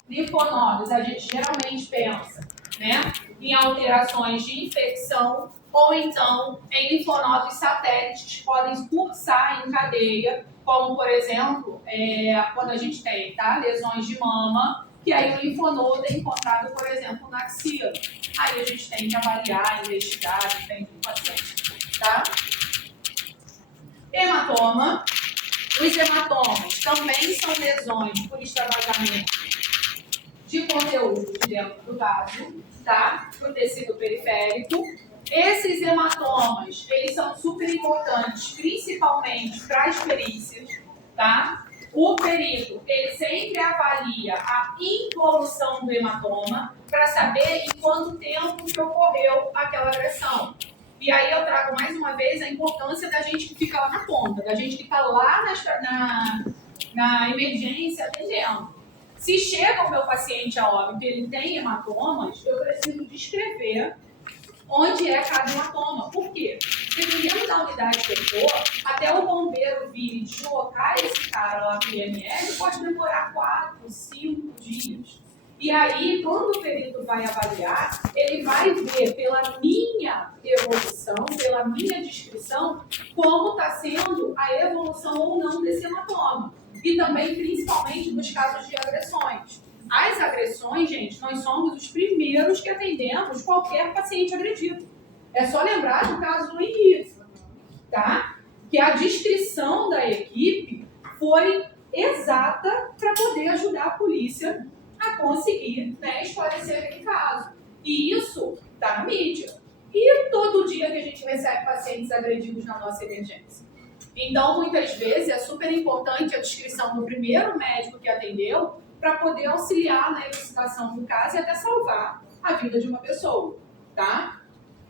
Linfonodos, a gente geralmente pensa, né, em alterações de infecção ou então em linfonodos satélites que podem cursar em cadeia, como, por exemplo, quando a gente tem, tá, lesões de mama, que aí o linfonodo é encontrado, por exemplo, na axila. Aí a gente tem que avaliar, investigar, depende do paciente, tá? Hematoma. Os hematomas também são lesões por extravasamento de conteúdo de dentro do vaso, tá? Para o tecido periférico. Esses hematomas, eles são super importantes, principalmente para as perícias, tá? O perito, ele sempre avalia a involução do hematoma para saber em quanto tempo que ocorreu aquela agressão. E aí eu trago mais uma vez a importância da gente que fica lá na ponta, da gente que está lá na emergência atendendo. Se chega o meu paciente a óbito e ele tem hematomas, eu preciso descrever onde é cada hematoma. Por quê? Dependendo da unidade que eu for, até o bombeiro vir e deslocar esse cara lá para o IML pode demorar 4, 5 dias. E aí, quando o perito vai avaliar, ele vai ver pela minha evolução, pela minha descrição, como está sendo a evolução ou não desse hematoma. E também, principalmente, nos casos de agressões. As agressões, gente, nós somos os primeiros que atendemos qualquer paciente agredido. É só lembrar do caso do Henrique, tá? Que a descrição da equipe foi exata para poder ajudar a polícia a conseguir, né, esclarecer aquele caso. E isso está na mídia. E todo dia que a gente recebe pacientes agredidos na nossa emergência. Então, muitas vezes, é super importante a descrição do primeiro médico que atendeu para poder auxiliar na elucidação do caso e até salvar a vida de uma pessoa, tá?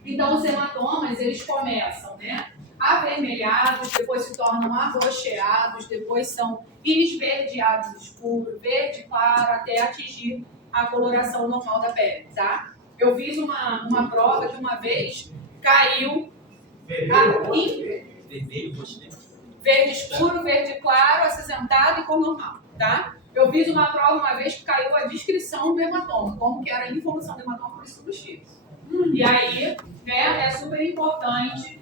Então, os hematomas, eles começam, né, avermelhados, depois se tornam arroxeados, depois são esverdeados escuros, verde claro, até atingir a coloração normal da pele, tá? Eu fiz uma prova que uma vez caiu verde escuro, verde claro, acinzentado e cor normal, tá? Eu fiz uma prova uma vez que caiu a descrição do hematoma, como que era a informação do hematoma por isso do X. E aí, né, é super importante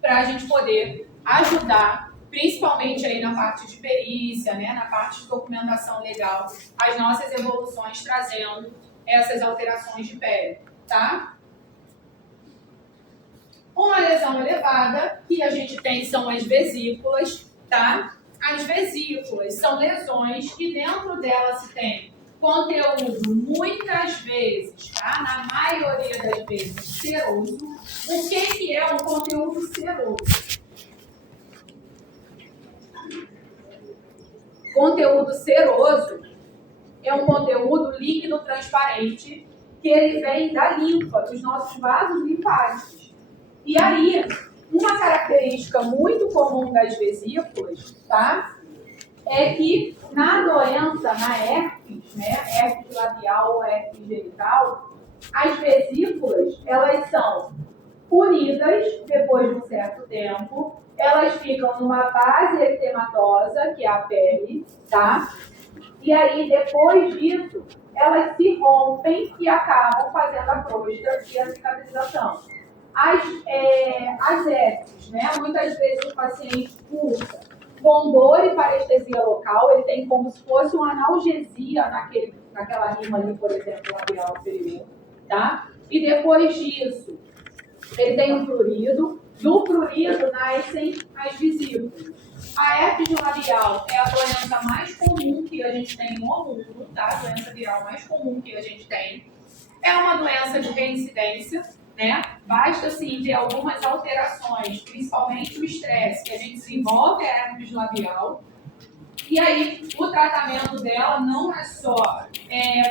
para a gente poder ajudar, principalmente aí na parte de perícia, né, na parte de documentação legal, as nossas evoluções trazendo essas alterações de pele, tá? Uma lesão elevada que a gente tem são as vesículas, tá? As vesículas são lesões que dentro delas se tem conteúdo, muitas vezes, tá? Na maioria das vezes, seroso. O que é um conteúdo seroso? Conteúdo seroso é um conteúdo líquido transparente que ele vem da linfa, dos nossos vasos linfáticos. E aí, uma característica muito comum das vesículas, tá? É que na doença, na herpes, né, herpes labial ou herpes genital, as vesículas, elas são unidas depois de um certo tempo, elas ficam numa base eritematosa, que é a pele, tá? E aí, depois disso, elas se rompem e acabam fazendo a crosta e a cicatrização. As herpes, né? Muitas vezes o paciente cursa com dor e parestesia local, ele tem como se fosse uma analgesia naquela rima ali, por exemplo, labial inferior, tá? E depois disso, ele tem um prurido, do prurido nascem as vesículas. A herpes labial é a doença mais comum que a gente tem no mundo, tá? A doença viral mais comum que a gente tem. É uma doença de reincidência, né? Basta, sim, ter algumas alterações, principalmente o estresse, que a gente desenvolve a herpes labial. E aí, o tratamento dela não é só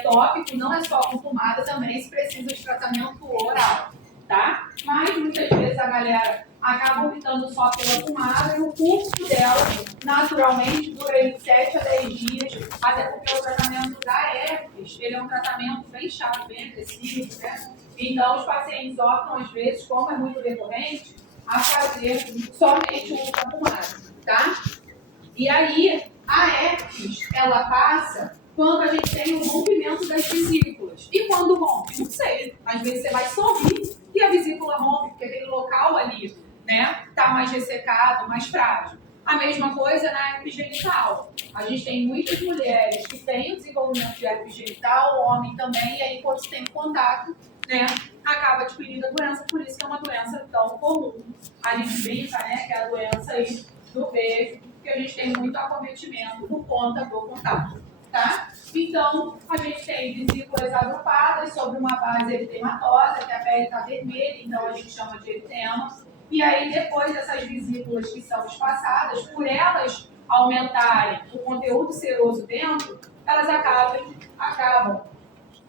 tópico, não é só com pomada, também se precisa de tratamento oral, tá? Mas, muitas vezes, a galera acaba optando só pela pomada e o curso dela, naturalmente, dura de 7 a 10 dias, até porque o tratamento da herpes, ele é um tratamento bem chato, bem agressivo, né? Então, os pacientes optam, às vezes, como é muito recorrente, a fazer somente o uso da pomada, tá? E aí, a herpes, ela passa quando a gente tem um rompimento das vesículas. E quando rompe? Não sei. Às vezes você vai sorrir e a vesícula rompe, porque aquele local ali, né, tá mais ressecado, mais frágil. A mesma coisa na herpes genital. A gente tem muitas mulheres que têm o desenvolvimento de herpes genital, o homem também, e aí quando tem contato, né, acaba adquirindo a doença, por isso que é uma doença tão comum. A gente brinca, né, que é a doença aí do beijo, que a gente tem muito acometimento por conta do contato, tá? Então, a gente tem vesículas agrupadas sobre uma base eritematosa, que a pele está vermelha, então a gente chama de eritema. E aí, depois dessas vesículas que são espaçadas, por elas aumentarem o conteúdo seroso dentro, elas acabam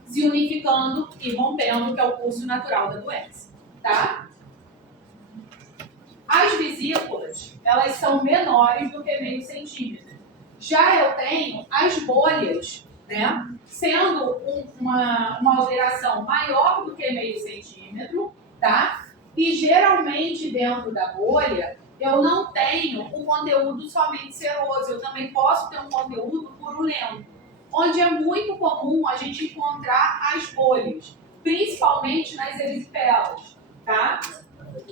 se unificando e rompendo, que é o curso natural da doença, tá? As vesículas, elas são menores do que meio centímetro. Já eu tenho as bolhas, né, sendo uma alteração maior do que meio centímetro, tá? E geralmente dentro da bolha, eu não tenho o conteúdo somente seroso, eu também posso ter um conteúdo purulento, onde é muito comum a gente encontrar as bolhas, principalmente nas erisipelas, tá?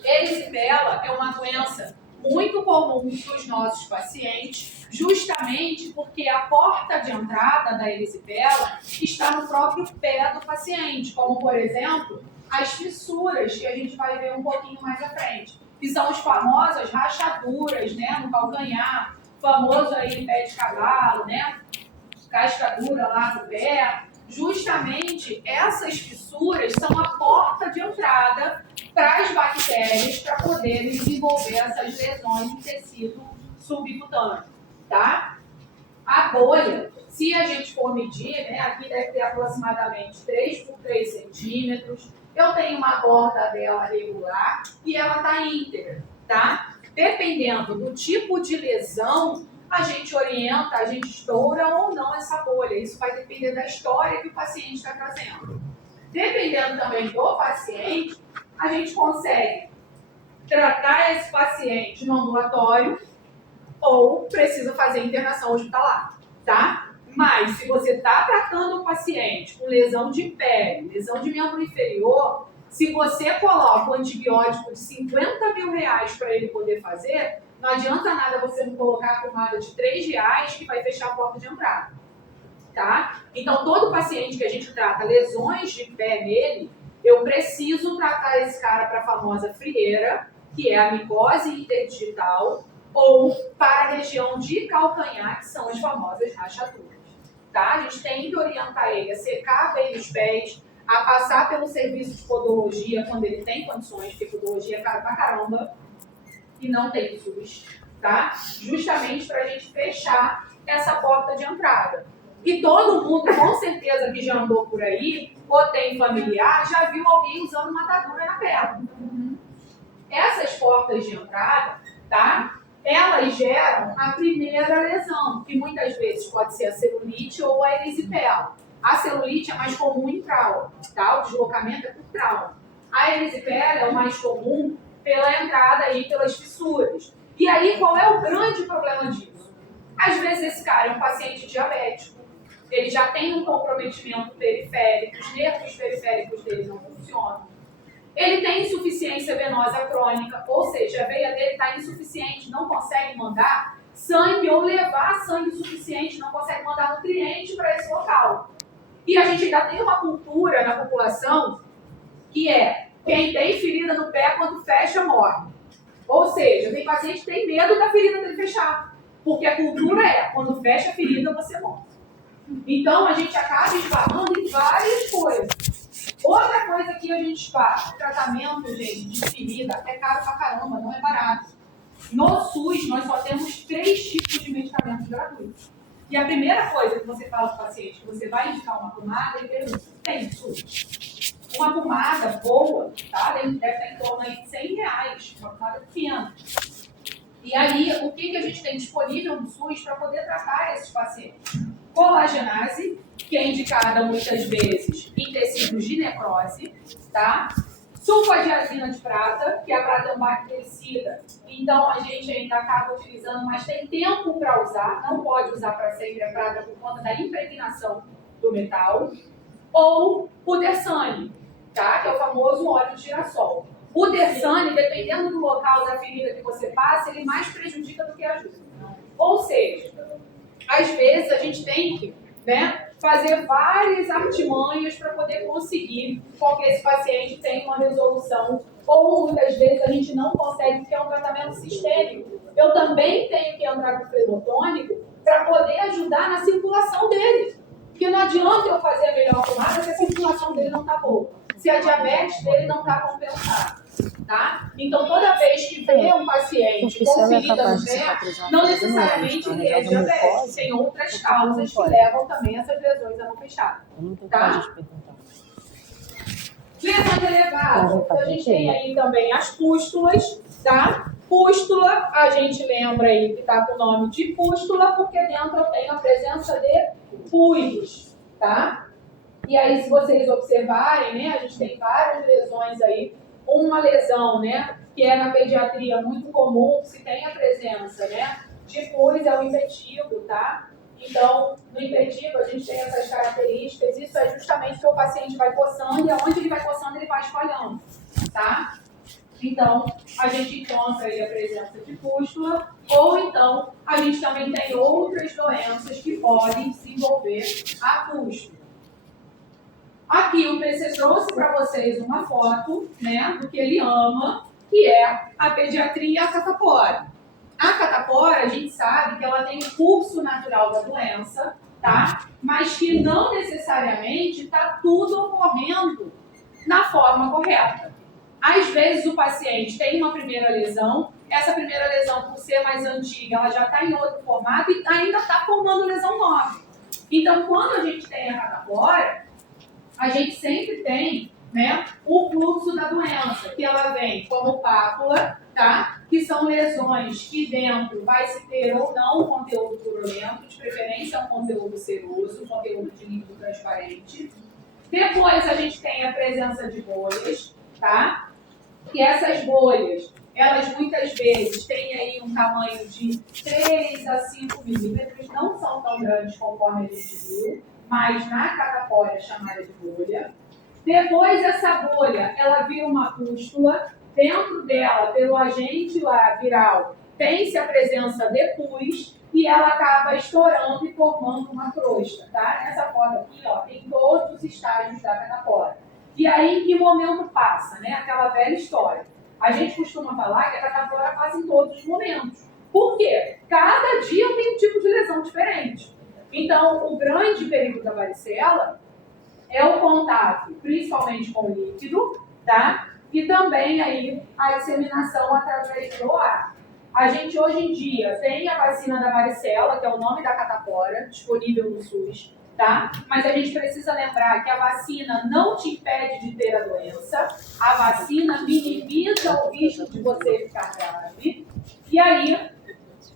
Erisipela é uma doença muito comum nos nossos pacientes, justamente porque a porta de entrada da erisipela está no próprio pé do paciente, como, por exemplo, as fissuras, que a gente vai ver um pouquinho mais à frente, que são as famosas rachaduras, né, no calcanhar, famoso aí pé de cavalo, né, cascadura lá no pé. Justamente essas fissuras são a porta de entrada para as bactérias para poderem desenvolver essas lesões no tecido subcutâneo, tá? A bolha, se a gente for medir, né, aqui deve ter aproximadamente 3 por 3 centímetros, eu tenho uma borda dela regular e ela está íntegra, tá? Dependendo do tipo de lesão, a gente orienta, a gente estoura ou não essa bolha. Isso vai depender da história que o paciente está trazendo. Dependendo também do paciente, a gente consegue tratar esse paciente no ambulatório ou precisa fazer internação hospitalar, tá? Mas se você está tratando um paciente com lesão de pele, lesão de membro inferior, se você coloca um antibiótico de 50 mil reais para ele poder fazer, não adianta nada você não colocar a pomada de 3 reais que vai fechar a porta de entrada, tá? Então, todo paciente que a gente trata lesões de pé nele, eu preciso tratar esse cara para a famosa frieira, que é a micose interdigital, ou para a região de calcanhar, que são as famosas rachaduras, tá? A gente tem que orientar ele a secar bem os pés, a passar pelo serviço de podologia quando ele tem condições, porque podologia é caro pra caramba, e não tem SUS, tá? Justamente para a gente fechar essa porta de entrada. E todo mundo, com certeza, que já andou por aí, ou tem familiar, já viu alguém usando uma atadura na perna. Essas portas de entrada, tá? Elas geram a primeira lesão, que muitas vezes pode ser a celulite ou a erisipela. A celulite é mais comum em trauma, tá? O deslocamento é por trauma. A erisipela é o mais comum pela entrada e pelas fissuras. E aí, qual é o grande problema disso? Às vezes esse cara é um paciente diabético, ele já tem um comprometimento periférico, os nervos periféricos dele não funcionam. Ele tem insuficiência venosa crônica, ou seja, a veia dele está insuficiente, não consegue mandar sangue ou levar sangue suficiente, não consegue mandar nutriente para esse local. E a gente ainda tem uma cultura na população que é quem tem ferida no pé, quando fecha, morre. Ou seja, tem paciente que tem medo da ferida dele fechar, porque a cultura é, quando fecha a ferida, você morre. Então, a gente acaba esbarrando em várias coisas. Outra coisa que a gente esbarra, o tratamento, gente, de ferida é caro pra caramba, não é barato. No SUS, nós só temos 3 tipos de medicamentos gratuitos. E a primeira coisa que você fala para o paciente, que você vai indicar uma pomada, ele pergunta, tem SUS? Uma pomada boa, tá? Deve estar em torno de R$100, uma pomada pequena. E aí, o que a gente tem disponível no SUS para poder tratar esses pacientes? Colagenase, que é indicada muitas vezes em tecidos de necrose, tá? Sulfadiazina de prata, que a prata é um bactericida, então a gente ainda acaba utilizando, mas tem tempo para usar, não pode usar para sempre a prata por conta da impregnação do metal. Ou o Dersane, tá? Que é o famoso óleo de girassol. O Dersane, dependendo do local da ferida que você passa, ele mais prejudica do que ajuda. Ou seja, às vezes a gente tem que, né, fazer várias artimanhas para poder conseguir que esse paciente tenha uma resolução. Ou muitas vezes a gente não consegue, porque é um tratamento sistêmico. Eu também tenho que entrar com o flebotônico para poder ajudar na circulação dele. Porque não adianta eu fazer a melhor pomada se a circulação dele não está boa, se a diabetes dele não está compensada. Tá? Então, toda vez que vê um paciente com ferida no pé, não necessariamente ele é diabetes, tem outras causas que levam também essas lesões a não fechar. Tá? Lesões elevadas, a gente tem aí também as pústulas, tá? Pústula, a gente lembra aí que está com o nome de pústula, porque dentro eu tenho a presença de pus, tá? E aí, se vocês observarem, né, a gente tem várias lesões aí. Uma lesão, né, que é na pediatria muito comum, se tem a presença, né, de pus, é o impetigo, tá? Então, no impetigo a gente tem essas características, isso é justamente porque o paciente vai coçando e aonde ele vai coçando ele vai espalhando, tá? Então, a gente encontra aí a presença de pústula, ou então a gente também tem outras doenças que podem desenvolver a pústula. Aqui o PC trouxe para vocês uma foto, né, do que ele ama, que é a pediatria e a catapora. A catapora, a gente sabe que ela tem o curso natural da doença, tá? Mas que não necessariamente está tudo ocorrendo na forma correta. Às vezes o paciente tem uma primeira lesão, essa primeira lesão, por ser mais antiga, ela já está em outro formato e ainda está formando lesão nova. Então, quando a gente tem a catapora, a gente sempre tem, né, o fluxo da doença, que ela vem como pápula, tá? Que são lesões que dentro vai se ter ou não um conteúdo purulento, de preferência um conteúdo seroso, um conteúdo de líquido transparente. Depois a gente tem a presença de bolhas, tá? E essas bolhas, elas muitas vezes têm aí um tamanho de 3 a 5 milímetros, não são tão grandes conforme a gente viu, mas na catapora é chamada de bolha. Depois essa bolha, ela vira uma pústula, dentro dela, pelo agente lá viral, tem-se a presença de pus e ela acaba estourando e formando uma crosta, tá? Nessa foto aqui, ó, tem todos os estágios da catapora. E aí, em que momento passa, né? Aquela velha história. A gente costuma falar que a catapora passa em todos os momentos. Por quê? Cada dia tem um tipo de lesão diferente. Então, o grande perigo da varicela é o contato, principalmente com o líquido, tá? E também aí a disseminação através do ar. A gente hoje em dia tem a vacina da varicela, que é o nome da catapora, disponível no SUS, tá? Mas a gente precisa lembrar que a vacina não te impede de ter a doença, a vacina minimiza o risco de você ficar grave. E aí,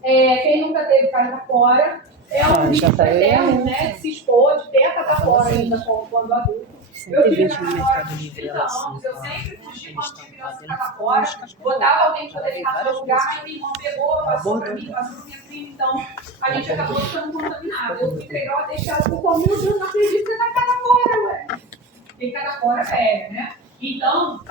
quem nunca teve catapora, é um risco eterno, né, de se expor, de ter a catapora ainda quando adulto. Eu tive 120 no casa fora Mercado dos Livre, 30 ela assim, anos, eu tá? sempre fugi Eles quando estão tinha criança fazendo ficava fora, cascas botava alguém para poder falei ficar no meu várias lugar, vezes. aí minha irmã pegou, passou para mim, passou para minha prima, então a gente acabou ficando contaminado. Eu fui pegar, eu deixei ela com meu Deus, não acredito que você tá casa fora, ué. Tem casa fora pega, né? Então,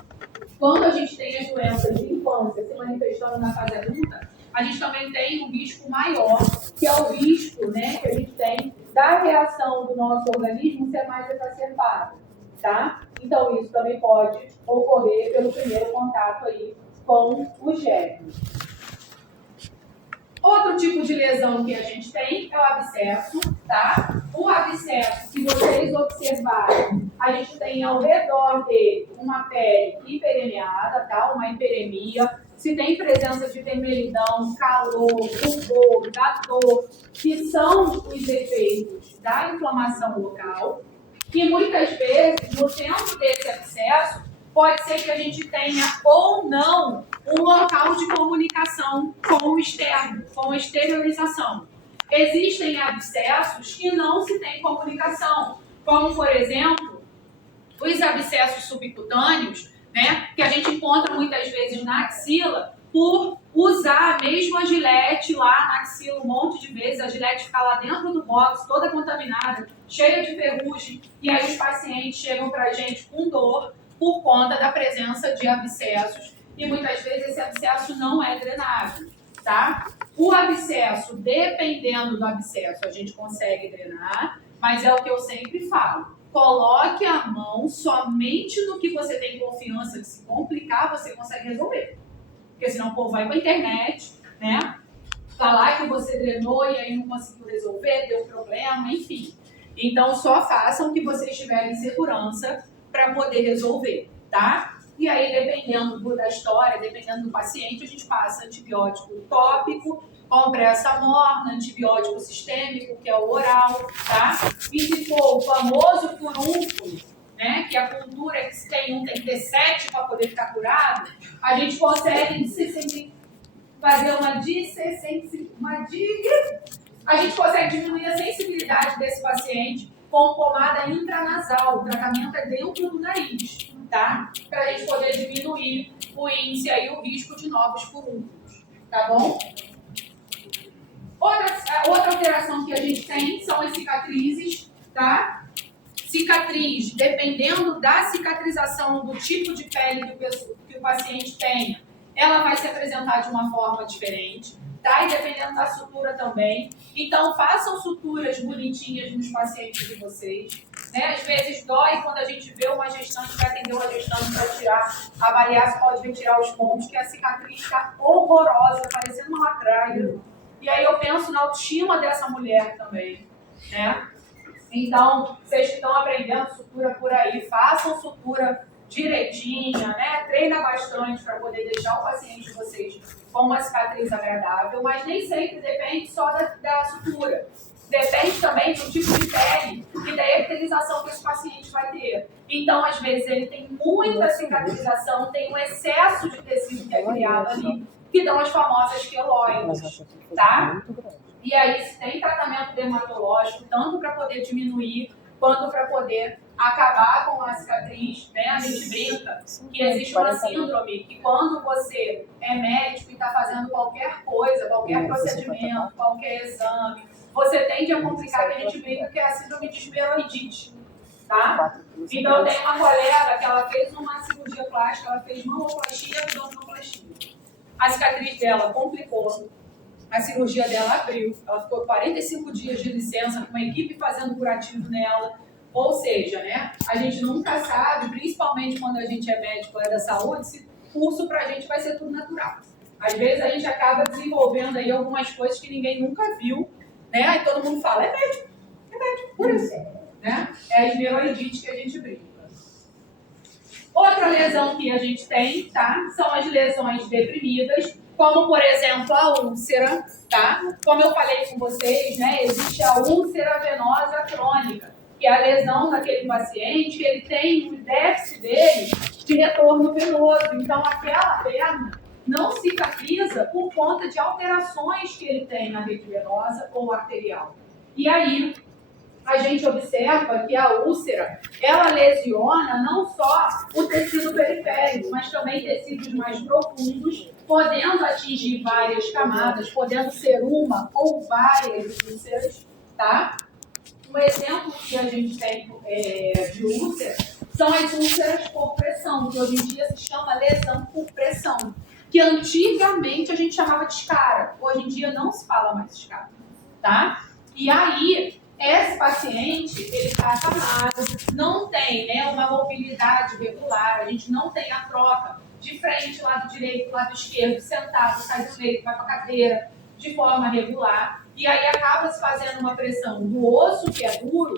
quando a gente tem as doenças de infância se manifestando na fase adulta, a gente também tem um risco maior, que é o risco, né, que a gente tem da reação do nosso organismo ser mais exacerbada, tá? Então, isso também pode ocorrer pelo primeiro contato aí com os germes. Outro tipo de lesão que a gente tem é o abscesso, tá? O abscesso, se vocês observarem, a gente tem ao redor dele uma pele hiperemiada, tá? Uma hiperemia. Se tem presença de vermelhidão, calor, rubor, da dor, que são os efeitos da inflamação local. E muitas vezes, no centro desse abscesso, pode ser que a gente tenha ou não um local de comunicação com o externo, com a exteriorização. Existem abscessos que não se tem comunicação, como, por exemplo, os abscessos subcutâneos, né, que a gente encontra muitas vezes na axila, por usar a mesma gilete lá na axila um monte de vezes, a gilete fica lá dentro do box, toda contaminada, cheia de ferrugem, e aí os pacientes chegam para a gente com dor por conta da presença de abscessos, e muitas vezes esse abscesso não é drenável, tá? O abscesso, dependendo do abscesso, a gente consegue drenar, mas é o que eu sempre falo. Coloque a mão somente no que você tem confiança que se complicar, você consegue resolver. Porque senão o povo vai para a internet, né? Falar que você drenou e aí não conseguiu resolver, deu problema, enfim. Então só façam o que vocês tiverem segurança para poder resolver, tá? E aí, dependendo da história, dependendo do paciente, a gente passa antibiótico tópico, compressa morna, antibiótico sistêmico, que é o oral, tá? E se for o famoso furúnculo, né, que a cultura que se tem um tem que ter 7 para poder ficar curado, a gente consegue fazer a gente consegue diminuir a sensibilidade desse paciente com pomada intranasal. O tratamento é dentro do nariz, tá? Para a gente poder diminuir o índice aí, o risco de novos furúnculos, tá bom? Outra alteração que a gente tem são as cicatrizes, tá? Cicatriz, dependendo da cicatrização, do tipo de pele que o paciente tenha, ela vai se apresentar de uma forma diferente, tá? E dependendo da sutura também. Então, façam suturas bonitinhas nos pacientes de vocês, né? Às vezes dói quando a gente vê uma gestante, vai atender uma gestante para avaliar se pode retirar os pontos, que a cicatriz está horrorosa, parecendo uma lacraia. E aí eu penso na autoestima dessa mulher também, né? Então, vocês que estão aprendendo sutura por aí, façam sutura direitinha, né? Treina bastante para poder deixar o paciente de vocês com uma cicatriz agradável, mas nem sempre depende só da sutura. Depende também do tipo de pele e da esterilização que esse paciente vai ter. Então, às vezes, ele tem muita cicatrização, tem um excesso de tecido que é criado ali, que dão as famosas queloides, tá? E aí, se tem tratamento dermatológico, tanto para poder diminuir, quanto para poder acabar com a cicatriz, né? A gente brinca que existe uma síndrome que quando você é médico e está fazendo qualquer coisa, qualquer procedimento, qualquer exame, você tende a complicar, que a gente brinca que é a síndrome de esferoidite, tá? Então, tem uma colega que ela fez uma cirurgia plástica, ela fez mamoplastia e abdominoplastia. A cicatriz dela complicou. A cirurgia dela abriu, ela ficou 45 dias de licença com uma equipe fazendo curativo nela. Ou seja, né, a gente nunca sabe, principalmente quando a gente é médico da saúde, se curso pra gente vai ser tudo natural. Às vezes a gente acaba desenvolvendo aí algumas coisas que ninguém nunca viu, né? Aí todo mundo fala, é médico, por isso. Né? É a esferoidite que a gente brinca. Outra lesão que a gente tem, tá? São as lesões deprimidas, como, por exemplo, a úlcera, tá? Como eu falei com vocês, né? Existe a úlcera venosa crônica, que é a lesão daquele paciente que ele tem um déficit dele de retorno venoso. Então, aquela perna não cicatriza por conta de alterações que ele tem na rede venosa ou arterial. E aí, a gente observa que a úlcera, ela lesiona não só o tecido periférico, mas também tecidos mais profundos, podendo atingir várias camadas, podendo ser uma ou várias úlceras, tá? Um exemplo que a gente tem de úlcera são as úlceras por pressão, que hoje em dia se chama lesão por pressão, que antigamente a gente chamava de escara, hoje em dia não se fala mais escara, tá? E aí, esse paciente, ele está acamado, não tem, né, uma mobilidade regular, a gente não tem a troca de frente, lado direito, lado esquerdo, sentado, sai do leito, vai para a cadeira, de forma regular, e aí acaba se fazendo uma pressão do osso, que é duro,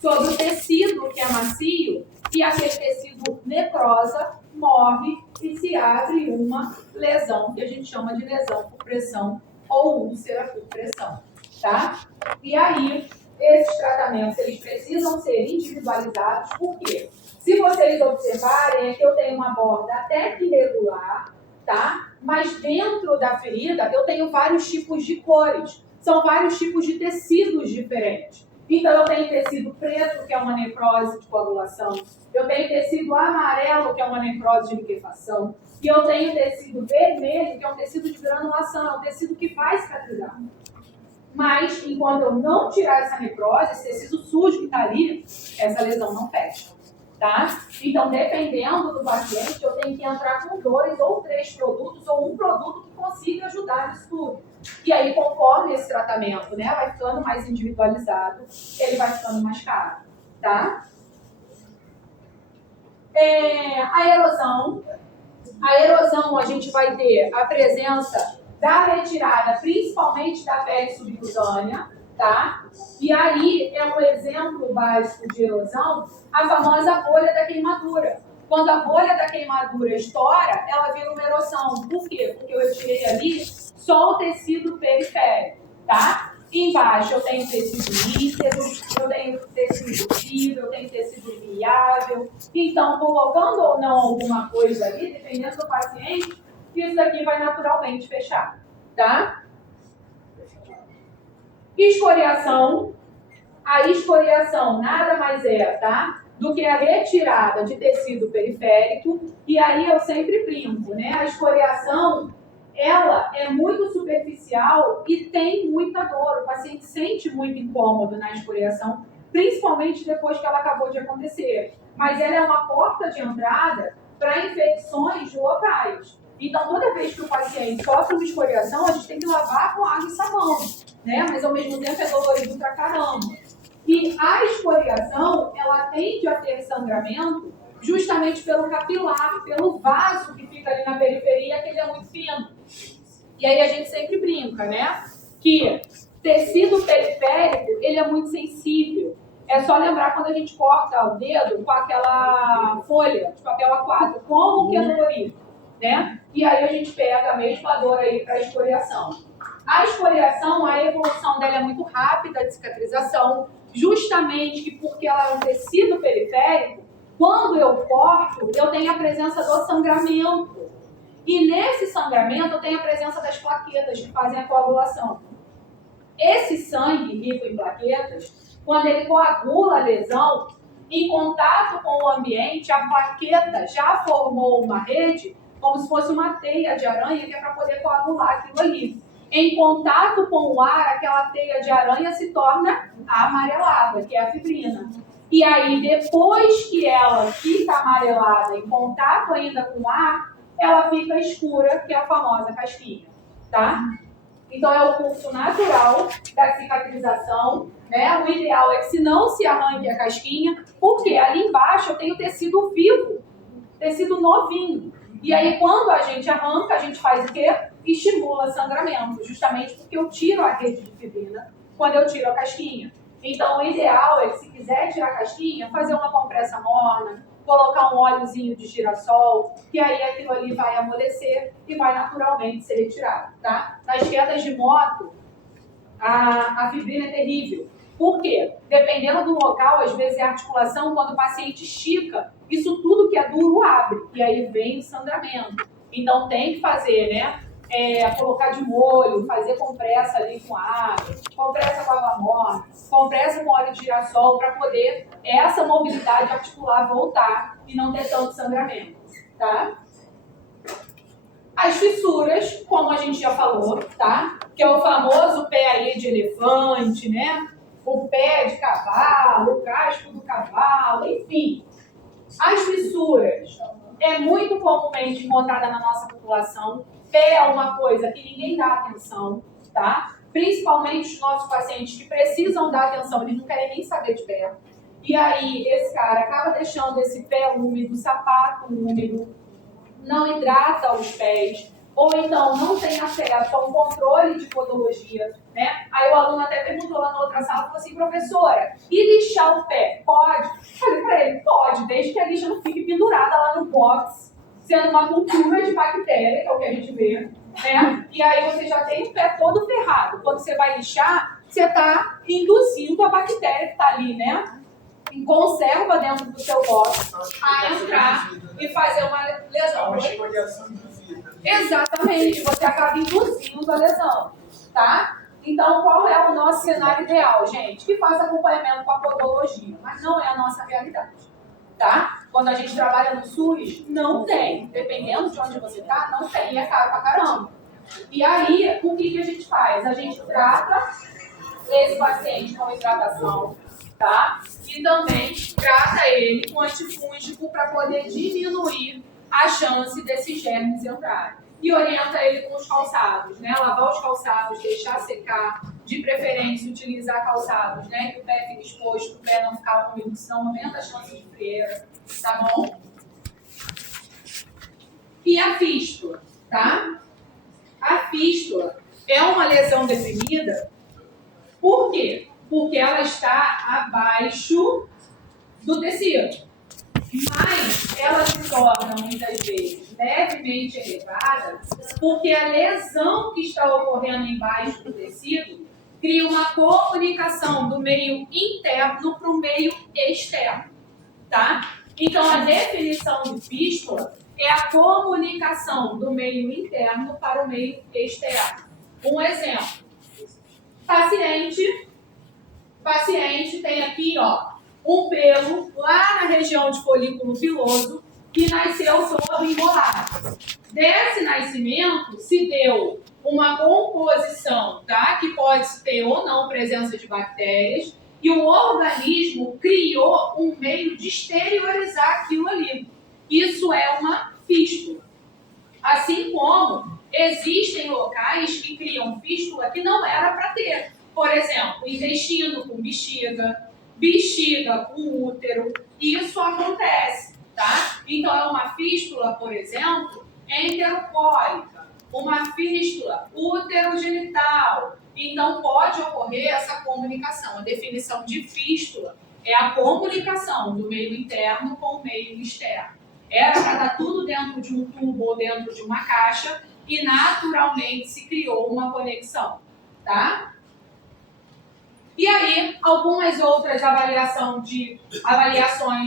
sobre o tecido, que é macio, e aquele tecido necrosa, morre e se abre uma lesão, que a gente chama de lesão por pressão ou úlcera por pressão, tá? E aí, esses tratamentos, eles precisam ser individualizados, por quê? Se vocês observarem, aqui eu tenho uma borda até que irregular, tá? Mas dentro da ferida, eu tenho vários tipos de cores, são vários tipos de tecidos diferentes. Então, eu tenho tecido preto, que é uma necrose de coagulação. Eu tenho tecido amarelo, que é uma necrose de liquefação. E eu tenho tecido vermelho, que é um tecido de granulação, é um tecido que vai cicatrizar. Mas, enquanto eu não tirar essa necrose, esse tecido sujo que está ali, essa lesão não fecha. Tá? Então, dependendo do paciente, eu tenho que entrar com 2 ou 3 produtos, ou um produto que consiga ajudar nisso tudo. E aí, conforme esse tratamento, né, vai ficando mais individualizado, ele vai ficando mais caro, tá? A erosão, a gente vai ter a presença da retirada, principalmente da pele subcutânea, tá? E aí é um exemplo básico de erosão, a famosa bolha da queimadura. Quando a bolha da queimadura estoura, ela vira uma erosão. Por quê? Porque eu retirei ali só o tecido periférico, tá? Embaixo eu tenho tecido líquido, eu tenho tecido fibro, eu tenho tecido viável. Então, colocando ou não alguma coisa ali, dependendo do paciente, isso daqui vai naturalmente fechar, tá? Escoriação. A escoriação nada mais é, tá? Do que a retirada de tecido periférico. E aí eu sempre brinco, né? A escoriação, ela é muito superficial e tem muita dor. O paciente sente muito incômodo na escoriação, principalmente depois que ela acabou de acontecer. Mas ela é uma porta de entrada para infecções locais. Então, toda vez que o paciente sofre uma escoriação, a gente tem que lavar com água e sabão, né? Mas ao mesmo tempo é dolorido pra caramba. E a escoriação, ela tende a ter sangramento justamente pelo capilar, pelo vaso que fica ali na periferia, que ele é muito fino. E aí a gente sempre brinca, né? Que tecido periférico, ele é muito sensível. É só lembrar quando a gente corta o dedo com aquela folha de papel A4, como que é dolorido, né? E aí a gente pega a mesma dor aí para a escoriação. A escoriação, a evolução dela é muito rápida de cicatrização, justamente porque ela é um tecido periférico. Quando eu corto, eu tenho a presença do sangramento. E nesse sangramento eu tenho a presença das plaquetas que fazem a coagulação. Esse sangue rico em plaquetas, quando ele coagula a lesão, em contato com o ambiente, a plaqueta já formou uma rede, como se fosse uma teia de aranha, que é para poder coagular aquilo ali. Em contato com o ar, aquela teia de aranha se torna amarelada, que é a fibrina. E aí, depois que ela fica amarelada, em contato ainda com o ar, ela fica escura, que é a famosa casquinha, tá? Então, é o curso natural da cicatrização, né? O ideal é que se não se arranque a casquinha, porque ali embaixo eu tenho tecido vivo, tecido novinho. E aí, quando a gente arranca, a gente faz o quê? Estimula sangramento, justamente porque eu tiro a rede de fibrina quando eu tiro a casquinha. Então, o ideal é que, se quiser tirar a casquinha, fazer uma compressa morna, colocar um óleozinho de girassol, que aí aquilo ali vai amolecer e vai naturalmente ser retirado, tá? Nas quedas de moto, a fibrina é terrível. Por quê? Dependendo do local, às vezes é a articulação, quando o paciente estica, isso tudo que é duro abre, e aí vem o sangramento. Então, tem que fazer, né? colocar de molho, fazer compressa ali com água, compressa com água morna, compressa com óleo de girassol para poder essa mobilidade articular voltar e não ter tanto sangramento, tá? As fissuras, como a gente já falou, tá? Que é o famoso pé aí de elefante, né? O pé de cavalo, o casco do cavalo, enfim. As fissuras é muito comumente encontrada na nossa população. Pé é uma coisa que ninguém dá atenção, tá? Principalmente os nossos pacientes que precisam dar atenção, eles não querem nem saber de pé. E aí, esse cara acaba deixando esse pé úmido, sapato úmido, não hidrata os pés, ou então não tem acesso a um controle de podologia, né? Aí o aluno até perguntou lá na outra sala, falou assim, professora, e lixar o pé? Pode? Falei para ele, pode, desde que a lixa não fique pendurada lá no box, sendo uma cultura de bactéria, que é o que a gente vê, né? E aí você já tem o pé todo ferrado. Quando você vai lixar, você está induzindo a bactéria que está ali, né? Em conserva dentro do seu box a entrar e fazer uma lesão. Uma esfoliação induzida. Exatamente, você acaba induzindo a lesão, tá? Então, qual é o nosso cenário ideal, gente? Que faz acompanhamento com a podologia, mas não é a nossa realidade, tá? Quando a gente trabalha no SUS, não tem. Dependendo de onde você tá, não tem, é caro pra caramba. E aí, o que a gente faz? A gente trata esse paciente com hidratação, tá? E também trata ele com antifúngico para poder diminuir a chance desses germes entrarem. E orienta ele com os calçados, né? Lavar os calçados, deixar secar, de preferência utilizar calçados, né? Que o pé fique exposto, o pé não ficar úmido, senão aumenta a chance de frieira, tá bom? E a fístula, tá? A fístula é uma lesão definida, por quê? Porque ela está abaixo do tecido. Mas ela se torna, muitas vezes, levemente elevada, porque a lesão que está ocorrendo embaixo do tecido cria uma comunicação do meio interno para o meio externo, tá? Então, a definição de fístula é a comunicação do meio interno para o meio externo. Um exemplo. Paciente tem aqui, ó, um pelo lá na região de folículo piloso que nasceu todo embolado. Desse nascimento se deu uma composição, tá? Que pode ter ou não presença de bactérias, e o organismo criou um meio de exteriorizar aquilo ali. Isso é uma fístula. Assim como existem locais que criam fístula que não era para ter. Por exemplo, intestino com bexiga, bexiga com útero, isso acontece, tá? Então é uma fístula, por exemplo, enterocólica, uma fístula útero-genital. Então pode ocorrer essa comunicação. A definição de fístula é a comunicação do meio interno com o meio externo. Era para estar tudo dentro de um tubo ou dentro de uma caixa e naturalmente se criou uma conexão, tá? E aí, algumas outras avaliações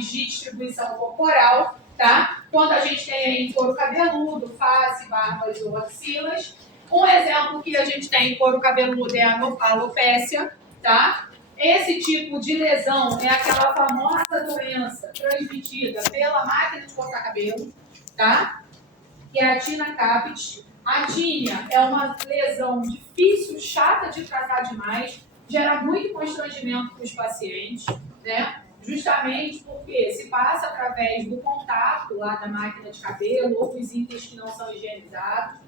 de distribuição corporal, tá? Quando a gente tem aí couro cabeludo, face, barbas ou axilas. Um exemplo que a gente tem em couro cabeludo é a alopécia, tá? Esse tipo de lesão é aquela famosa doença transmitida pela máquina de cortar cabelo, tá? Que é a tina caput. A tínia é uma lesão difícil, chata de tratar demais, gera muito constrangimento para os pacientes, né? Justamente porque se passa através do contato lá da máquina de cabelo ou dos itens que não são higienizados.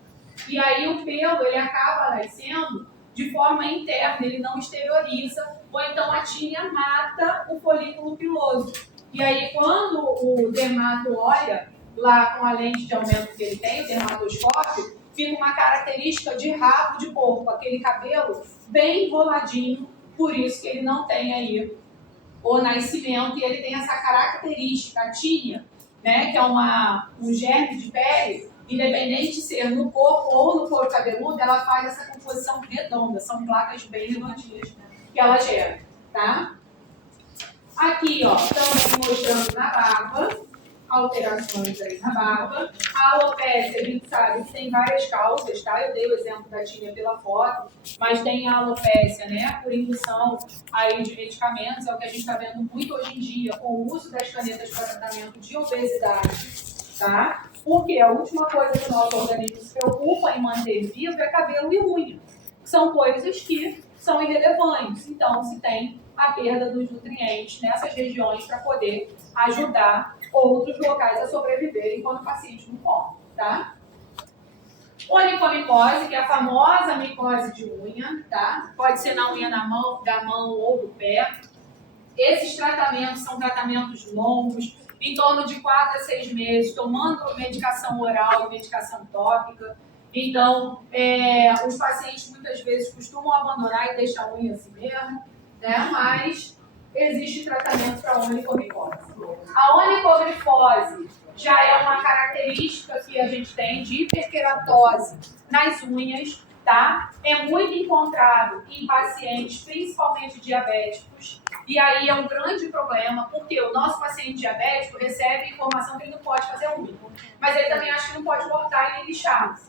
E aí o pelo, ele acaba nascendo de forma interna, ele não exterioriza, ou então a tínia mata o folículo piloso. E aí quando o dermato olha lá com a lente de aumento que ele tem, o dermatoscópio, fica uma característica de rabo de porco, aquele cabelo bem enroladinho, por isso que ele não tem aí o nascimento, e ele tem essa característica, a tínia, né, que é um germe de pele, independente de ser no corpo ou no couro cabeludo, ela faz essa composição redonda, são placas bem redondinhas que ela gera, tá? Aqui, ó, também mostrando na barba, alterações aí na barba. A alopecia, a gente sabe que tem várias causas, tá? Eu dei o exemplo da tíbia pela foto, mas tem a alopecia, né, por indução aí de medicamentos, é o que a gente está vendo muito hoje em dia com o uso das canetas para tratamento de obesidade, tá? Porque a última coisa que o nosso organismo se preocupa em manter vivo é cabelo e unha. São coisas que são irrelevantes. Então, se tem a perda dos nutrientes nessas regiões para poder ajudar outros locais a sobreviverem quando o paciente não come, tá? Onicomicose, que é a famosa micose de unha, tá? Pode ser na unha da mão ou do pé. Esses tratamentos são tratamentos longos, em torno de 4 a 6 meses, tomando medicação oral e medicação tópica. Então, os pacientes muitas vezes costumam abandonar e deixar a unha assim mesmo, né? Mas existe tratamento para onicomicose. A onicogrifose já é uma característica que a gente tem de hiperqueratose nas unhas, tá? É muito encontrado em pacientes, principalmente diabéticos, e aí é um grande problema, porque o nosso paciente diabético recebe informação que ele não pode fazer unha, mas ele também acha que não pode cortar e nem lixar.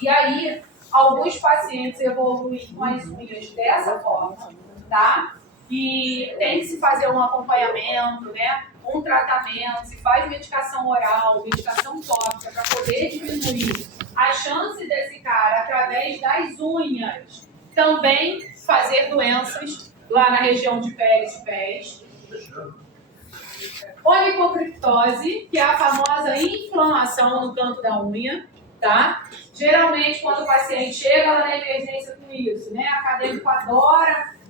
E aí, alguns pacientes evoluem com as unhas dessa forma, tá? E tem que se fazer um acompanhamento, né? Um tratamento, se faz medicação oral, medicação tópica, para poder diminuir a chance desse cara, através das unhas, também fazer doenças lá na região de pele e pés. Onicocriptose, que é a famosa inflamação no canto da unha, tá? Geralmente, quando o paciente chega lá na emergência com isso, né? Acadêmico adora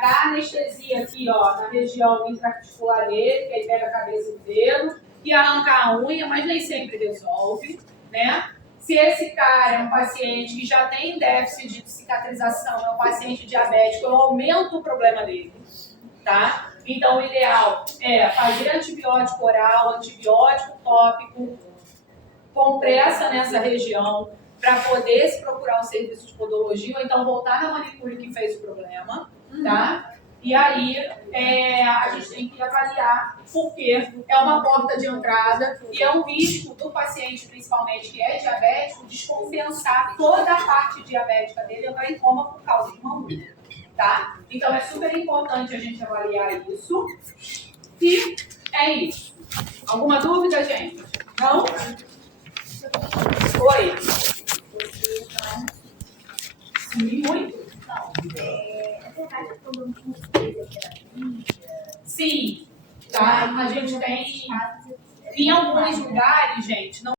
dar anestesia aqui, ó, na região intraarticular dele, que aí pega a cabeça do dedo, e arrancar a unha, mas nem sempre resolve, né? Se esse cara é um paciente que já tem déficit de cicatrização, é um paciente diabético, eu aumento o problema dele, tá? Então, o ideal é fazer antibiótico oral, antibiótico tópico, compressa nessa região, para poder se procurar um serviço de podologia, ou então voltar na manicure que fez o problema, tá? E aí a gente tem que avaliar, porque é uma porta de entrada e é um risco do paciente, principalmente que é diabético, descompensar toda a parte diabética dele, entrar em coma por causa de uma unha, tá? Então é super importante a gente avaliar isso. E é isso. Alguma dúvida, gente? Não? Oi? Sim, muito? Não, é verdade que todo mundo fez terapia. Sim, tá? A gente tem. Em alguns lugares, gente, não